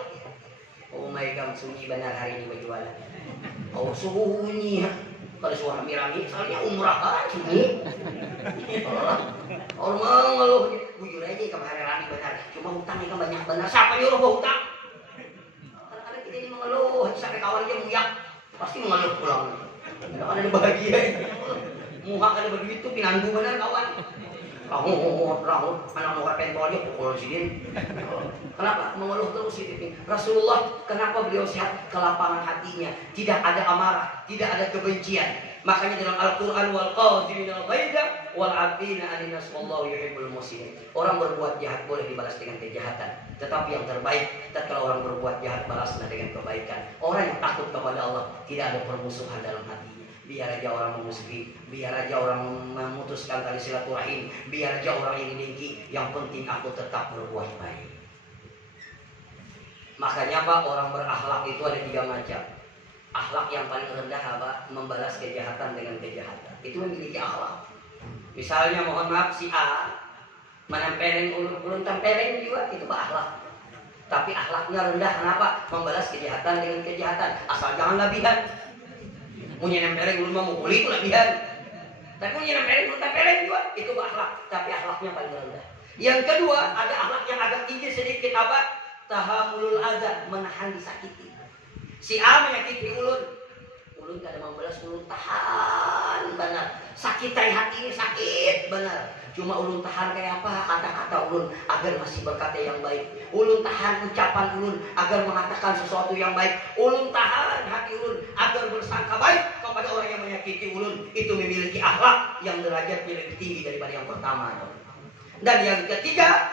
Oh my God, sunyi benar hari ini berjualan. Oh sunyi. Kalau suara mirami, soalnya umrah kan sunyi. Orang mengeluh, bujur aja kemarin rami benar. Cuma hutangnya kan banyak benar. Siapa nyuruh bawa hutang? Kadang-kadang kita ini mengeluh, sampai kawan dia muyak, pasti mengeluh pulang. Tidak ada bahagia. Muha kada berduit tuh pinandu benar kawan. Rangut, anak muka pentol dia pukul sidin. Kenapa? Mengeluh terus sidin. Rasulullah, kenapa beliau sehat? Kelapangan hatinya, tidak ada amarah, tidak ada kebencian. Makanya dalam Al-Quran, wal qaziminal ghaidha wal 'afina 'anil nas wallahu yuhibbul muhsinin. Orang berbuat jahat boleh dibalas dengan kejahatan, tetapi yang terbaik tatkala orang berbuat jahat balaslah dengan kebaikan. Orang yang takut kepada Allah tidak ada permusuhan dalam hatinya. Biar aja orang memusuhi, biar aja orang memutuskan tali silaturahim, biar aja orang ini dengki, yang penting aku tetap berbuat baik. Makanya Pak, orang berakhlak itu ada 3 macam. Akhlak yang paling rendah apa? Membalas kejahatan dengan kejahatan. Itu memiliki akhlak. Misalnya mohon maaf si A Menempelin ulun tempelin juga itu akhlak. Tapi akhlaknya rendah, kenapa? Membalas kejahatan dengan kejahatan. Asal jangan labihan. Punya nempelin ulun mau mukuli itu labihan. Tapi punya nempelin ulun tempelin juga itu akhlak. Tapi akhlaknya paling rendah. Yang kedua, ada akhlak yang agak tinggi sedikit apa? Tahamulul adza, menahan disakiti. Si A menyakiti ulun kada membalas, ulun tahan benar. Sakitai hati ini sakit benar. Cuma ulun tahan kayak apa? Kata-kata ulun agar masih berkata yang baik. Ulun tahan ucapan ulun agar mengatakan sesuatu yang baik. Ulun tahan hati ulun agar bersangka baik kepada orang yang menyakiti ulun. Itu memiliki akhlak yang derajatnya lebih tinggi daripada yang pertama. Dan yang ketiga,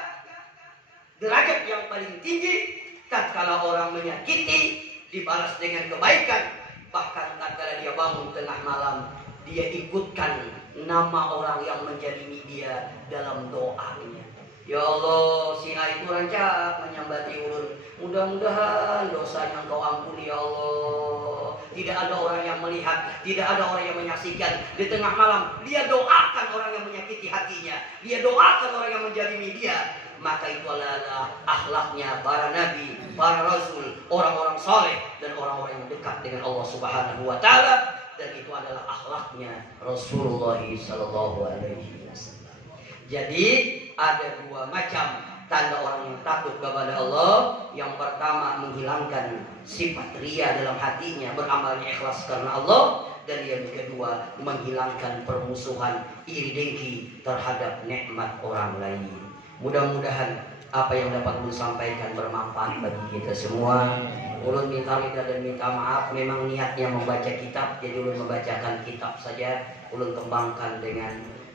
derajat yang paling tinggi tatkala orang menyakiti dibalas dengan kebaikan. Bahkan tatkala dia bangun tengah malam, dia ikutkan nama orang yang menjalimi dia dalam doanya. Ya Allah, si A itu rancak menyambati ulun. Mudah-mudahan dosanya Engkau ampuni ya Allah. Tidak ada orang yang melihat, tidak ada orang yang menyaksikan. Di tengah malam, dia doakan orang yang menyakiti hatinya. Dia doakan orang yang menjalimi dia. Maka itu adalah akhlaknya para nabi, para rasul, orang-orang saleh dan orang-orang yang dekat dengan Allah Subhanahu wa taala, dan itu adalah akhlaknya Rasulullah sallallahu alaihi wasallam. Jadi ada dua macam tanda orang yang takut kepada Allah. Yang pertama, menghilangkan sifat riya dalam hatinya, beramalnya ikhlas karena Allah. Dan yang kedua, menghilangkan permusuhan, iri dengki terhadap nikmat orang lain. Mudah-mudahan apa yang dapat ulun sampaikan bermanfaat bagi kita semua. Ulun minta ridha dan minta maaf. Memang niatnya membaca kitab, jadi ulun membacakan kitab saja. Ulun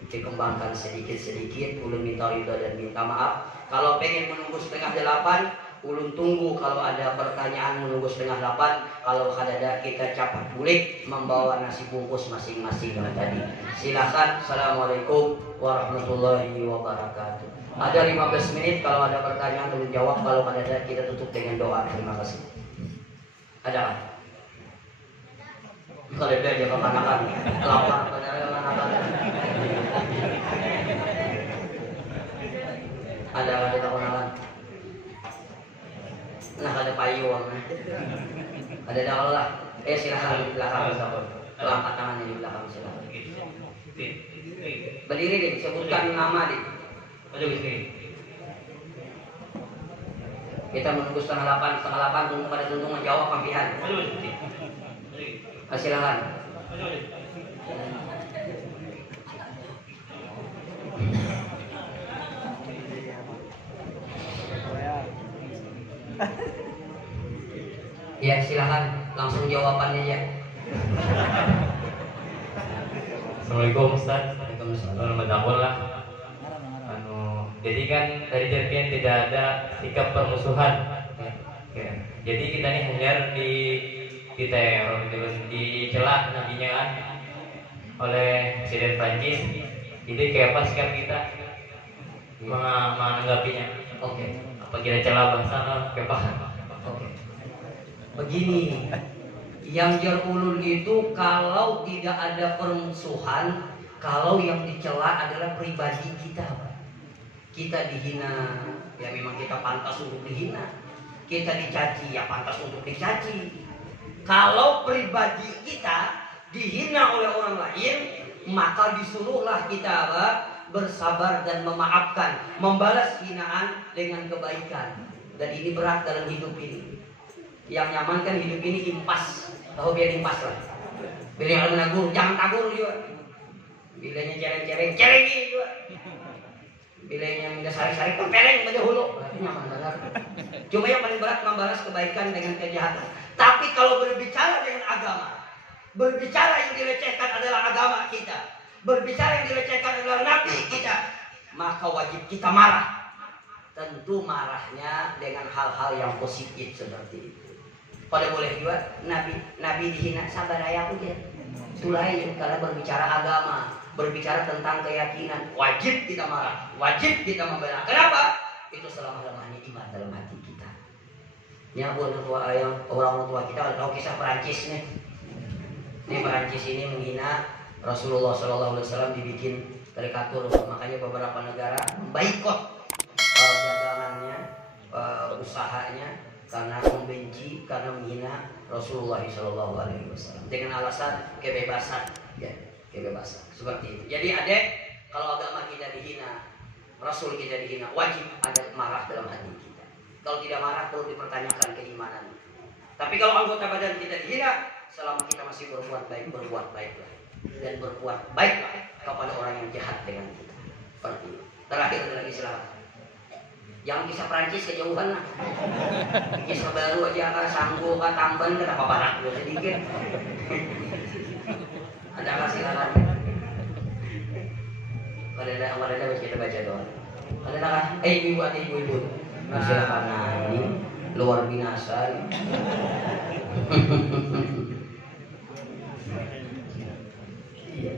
dikembangkan sedikit-sedikit. Ulun minta ridha dan minta maaf. Kalau pengen menunggu 7:30, ulun tunggu. Kalau ada pertanyaan menunggu 7:30. Kalau ada kita capat bulik membawa nasi bungkus masing-masing tadi. Silakan. Assalamualaikum warahmatullahi wabarakatuh. Ada 15 menit, kalau ada pertanyaan ulun jawab, kalau ada kita tutup dengan doa. Terima kasih. Ada? Kalau ada aja kemanakan, lapar benar kemanakan. Ada kenalan. Nah ada payung. Ada dakwah lah. Silakan di belakang. Angkat tangannya di belakang silakan. Berdiri deh, sebutkan nama deh. Kita menunggu 7:30 tunggu pada tuntung menjawab panggilan. Silakan. Ya silakan langsung jawabannya ya. Assalamualaikum Ustaz. Waalaikumsalam. Lah. Jadi kan dari Jerpian tidak ada sikap permusuhan. Ya. Jadi kita ini hanya dicela nabinya kan oleh Presiden Prancis. Jadi kayak apa sikap kita menanggapinya? Oke. Apa kita celah bangsa kayak apa? Oke. Begini, yang ulun itu kalau tidak ada permusuhan, kalau yang dicela adalah pribadi kita, kita dihina, ya memang kita pantas untuk dihina. Kita dicaci, ya pantas untuk dicaci. Kalau pribadi kita dihina oleh orang lain, maka disuruhlah kita bersabar dan memaafkan, membalas hinaan dengan kebaikan. Dan ini berat dalam hidup ini. Yang nyaman kan hidup ini impas, tahu biar impas lah. Bila yang menagur, jangan tagur juga. Bilanya cereng-cereng, cerengi juga. Bila yang minta sari-sari tempeleng pada hulu, nyaman banget. Cuma yang paling berat membalas kebaikan dengan kejahatan. Tapi kalau berbicara dengan agama, berbicara yang dilecehkan adalah agama kita, berbicara yang dilecehkan adalah nabi kita, maka wajib kita marah. Tentu marahnya dengan hal-hal yang positif seperti itu. Pada boleh juga nabi dihina, sabar ayah aja. Itulah karena berbicara agama, berbicara tentang keyakinan, wajib kita marah, wajib kita membela. Kenapa? Itu selama-lamanya iman dalam hati kita. Ya orang tua kita tahu kisah Perancis nih. Ini Perancis ini menghina Rasulullah SAW dibikin karikatur, makanya beberapa negara boikot dagangannya, usahanya karena membenci, karena menghina Rasulullah SAW dengan alasan kebebasan, ya, kebebasan seperti itu. Jadi adek, kalau agama kita dihina, Rasul kita dihina, wajib ada marah dalam hati kita. Kalau tidak marah perlu dipertanyakan keimanan. Tapi kalau anggota badan kita dihina, selama kita masih berbuat baiklah dan berbuat baiklah kepada orang yang jahat dengan kita. Seperti itu. Terakhir lagi silakan. Jangan kisah Prancis kejauhan lah. Kisah baru aja kan sanggup kan tamban kan apa barat dulu sedikit. Ada apa silakan. Ada kita baca doa. Ada kan? Ibu-ibu. Silakan. Nah, ini luar binasa. Iya.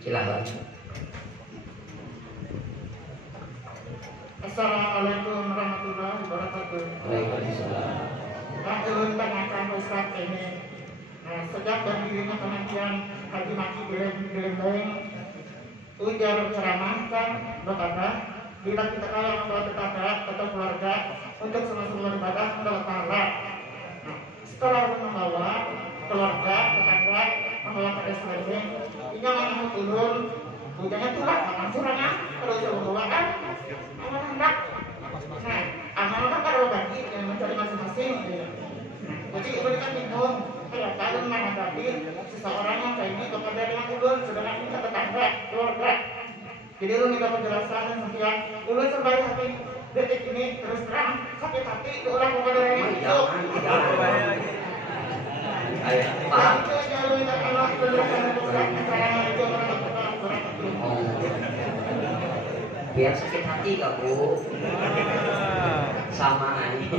Silakan. Assalamualaikum warahmatullahi wabarakatuh. Waalaikumsalam. Ulun tanyakan Ustaz ini, sejak berdirinya pengajian Haji Maki Gelembeng, ujar ceramah kan berkata, bila kita kaya membawa tetangga atau keluarga untuk sama-sama beribadah mendapat pahala. Setelah membawa keluarga, tetangga, membawa pada selebih, ini yang ulun, hujannya tulah, makan suranya, terus membawa kan. Anak-anak, nah, anak-anak kalau bagi yang mencari masing-masing, jadi ibu kan bingung, kayak kalian menghadapi seseorang yang kayak ini kepada dengan ulun, sedangkan kita tetangga, keluarga. Jadi ulun minta penjelasan dan sekian, ulun sampai hati detik ini terus terang sakit hati diulang kepada orang itu. Paham? Itu aja ulun minta Allah penjelasan untuk Assalamualaikum warahmatullahi wabarakatuh. Biar sakit hati kamu sama aja.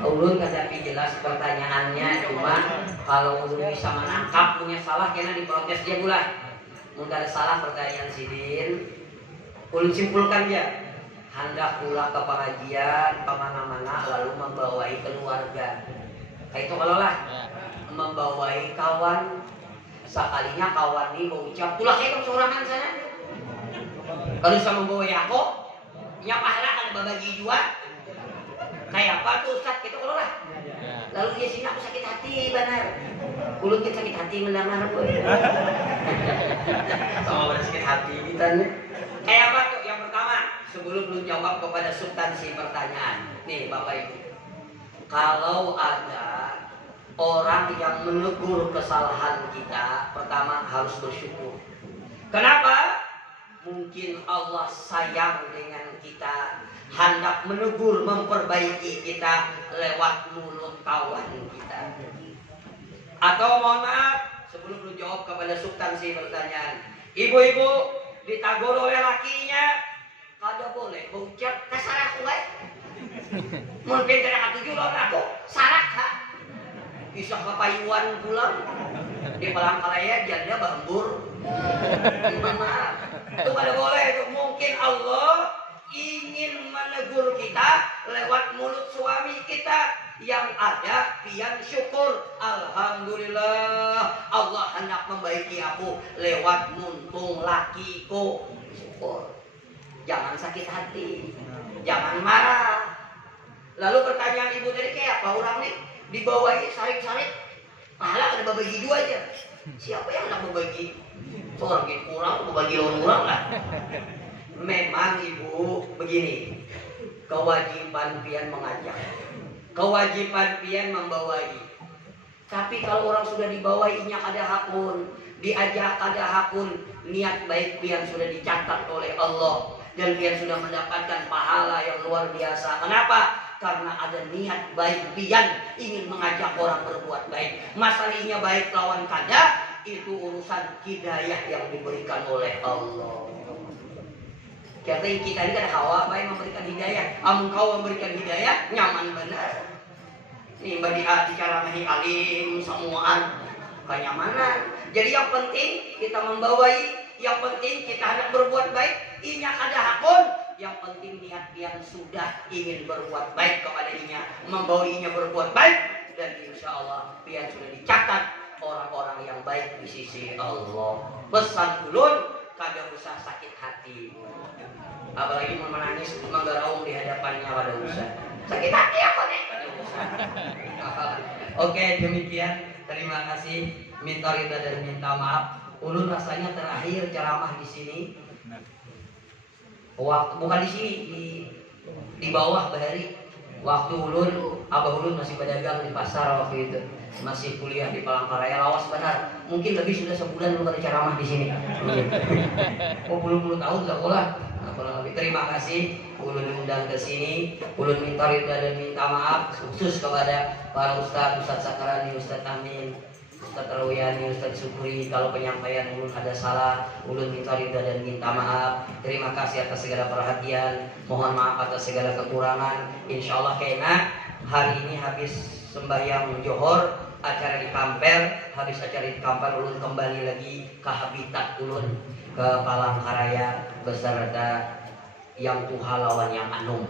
Ulun kadapi jelas pertanyaannya, cuma kalau ulun bisa menangkap punya salah kena diprotes dia pula. Mungkin ada salah pertanyaan sidin, ulun simpulkan aja. Hendak pula ke pengajian kemana-mana lalu membawai keluarga. Kayak itu kalau lah membawai kawan, sekalinya kawan ini mengucap tulah kayak sorangan sana. Kalau bisa membawa aku, punya pahala kan berbagi jua. Kayak apa tuh Ustaz? Gitu kalau lah. Lalu dia sini aku sakit hati benar. Kulut kita sakit hati mendengar aku. Sama sakit hati kita nih. Kayak apa tuh? Yang pertama, sebelum lu jawab kepada substansi pertanyaan. Nih Bapak Ibu. Kalau ada orang yang menegur kesalahan kita, pertama harus bersyukur. Kenapa? Mungkin Allah sayang dengan kita, hendak menegur, memperbaiki kita lewat mulut kawan kita. Atau mohon maaf, sebelum lu jawab kepada substansi pertanyaan, ibu-ibu ditagur oleh lakinya, kada boleh berucap kasar aku mungkin tidak ketujuh loh aku sarak ha, bisa kepayuan pulang di Palangkaraya jadinya bambur. Mohon maaf, itu kada boleh. Itu mungkin Allah ingin menegur kita lewat mulut suami kita, yang ada pian syukur. Alhamdulillah Allah hendak membaiki aku lewat muntung lakiku. Syukur. Jangan sakit hati, jangan marah. Lalu pertanyaan ibu tadi kayak apa orang nih dibawahi sarik-sarik pahala ada berbagi dua aja. Siapa yang hendak berbagi? Seorang gitu kurang, berbagi orang lah. Memang ibu begini, kewajiban pian mengajak, kewajiban pian membawai. Tapi kalau orang sudah dibawainya kada hakun, diajak kada hakun, niat baik pian sudah dicatat oleh Allah dan pian sudah mendapatkan pahala yang luar biasa. Kenapa? Karena ada niat baik pian ingin mengajak orang berbuat baik. Masalahnya baik lawan kada, itu urusan hidayah yang diberikan oleh Allah. Karena kita ini kan hawa baik memberikan hidayah. Amun kau memberikan hidayah nyaman benar. Nih bagi dicaramahi alim semuaan kenyamanan. Jadi yang penting kita membawai, yang penting kita hendak berbuat baik. Inya ada hakun. Yang penting niat pian sudah ingin berbuat baik kepada inya, membawainya berbuat baik, dan insya Allah pian sudah dicatat orang-orang yang baik di sisi Allah. Pesan ulun kagak usah sakit hati. Apalagi mau menangis menggaraung di hadapannya pada usah. Sakit hati aku nih. Oke, demikian. Terima kasih. Minta ridha dan minta maaf. Ulun rasanya terakhir ceramah di sini. Waktu bukan di sini, di bawah Bahari. Waktu ulun, abah ulun masih berdagang di pasar waktu itu, masih kuliah di Palangkaraya. Lawas benar, mungkin lebih sudah sebulan belum ada ceramah di sini. Oh, puluh tahun tak pula. Terima kasih ulun undang ke sini. Ulun minta ridha dan minta maaf khusus kepada para Ustadz Sakarani, Ustadz Amin, Ustadz Rawiyani, Ustadz Syukri. Kalau penyampaian ulun ada salah, ulun minta ridha dan minta maaf. Terima kasih atas segala perhatian. Mohon maaf atas segala kekurangan. Insya Allah kena hari ini habis sembahyang johor, acara di Kamper. Habis acara di Kamper, ulun kembali lagi ke habitat ulun, ke Palangkaraya beserta yang Tuha lawan yang Anum.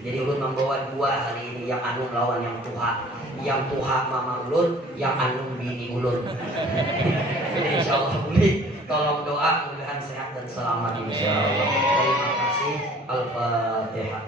Jadi ulun membawa dua hari ini, yang Anum lawan yang Tuha. Yang Tuha mama ulun, yang Anum bini ulun. Jadi insya Allah boleh tolong doa mudah-mudahan sehat dan selamat insya Allah. Terima kasih. Al-Fatihah.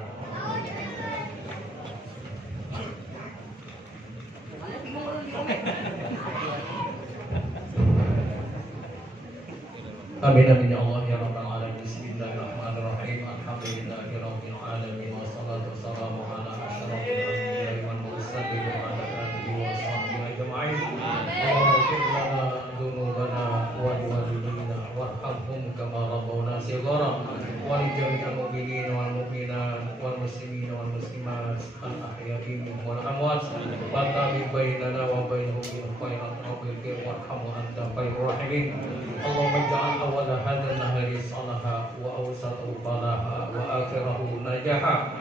Amin amin ya Allah ya rabbal alamin. Bismillahirrahmanirrahim. Alhamdulillahirabbil alamin wassalatu wassalamu ala asyrofil anbiya'i wal mursalin wa ala alihi wa sahbihi ajma'in. Allahumma ighfir lana dzunubana wa liwalidayna warhamhum kama rabbawna shighara wa li jami'il mu'minin wal mu'minat wal muslimin wal muslimat al ahya'i minhum wal amwat wa tabi bainana wa bainahum bil khairat rabbil warham wa anta khairur rahimin. Allahumma ij'al awwala hadzal nahari salaha wa awsatahu falaha wa akhirahu najaha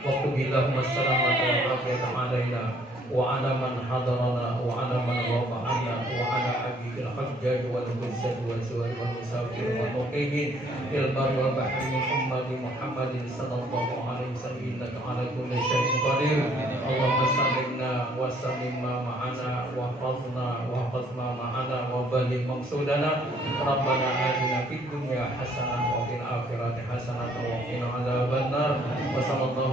wa qubillahumma salamata wa afiyatan alaina wa ala man hadarana wa ala man ghaba anna wa ala abiil hajjaj wal hujjaj wal suwar wal musafir wal muqimin fil barri wal bahri min ummati Muhammadin sallallahu alaihi wasallam innaka ala kulli syai'in qadir. Allahumma sallimna wa sallimna ma'ana wa hafazna wa hafazna ma'ana wa baligh maqsudana. Rabbana atina fid dunya hasanah wa fil akhirati hasanah wa qina adzabannar. Wa sallallahu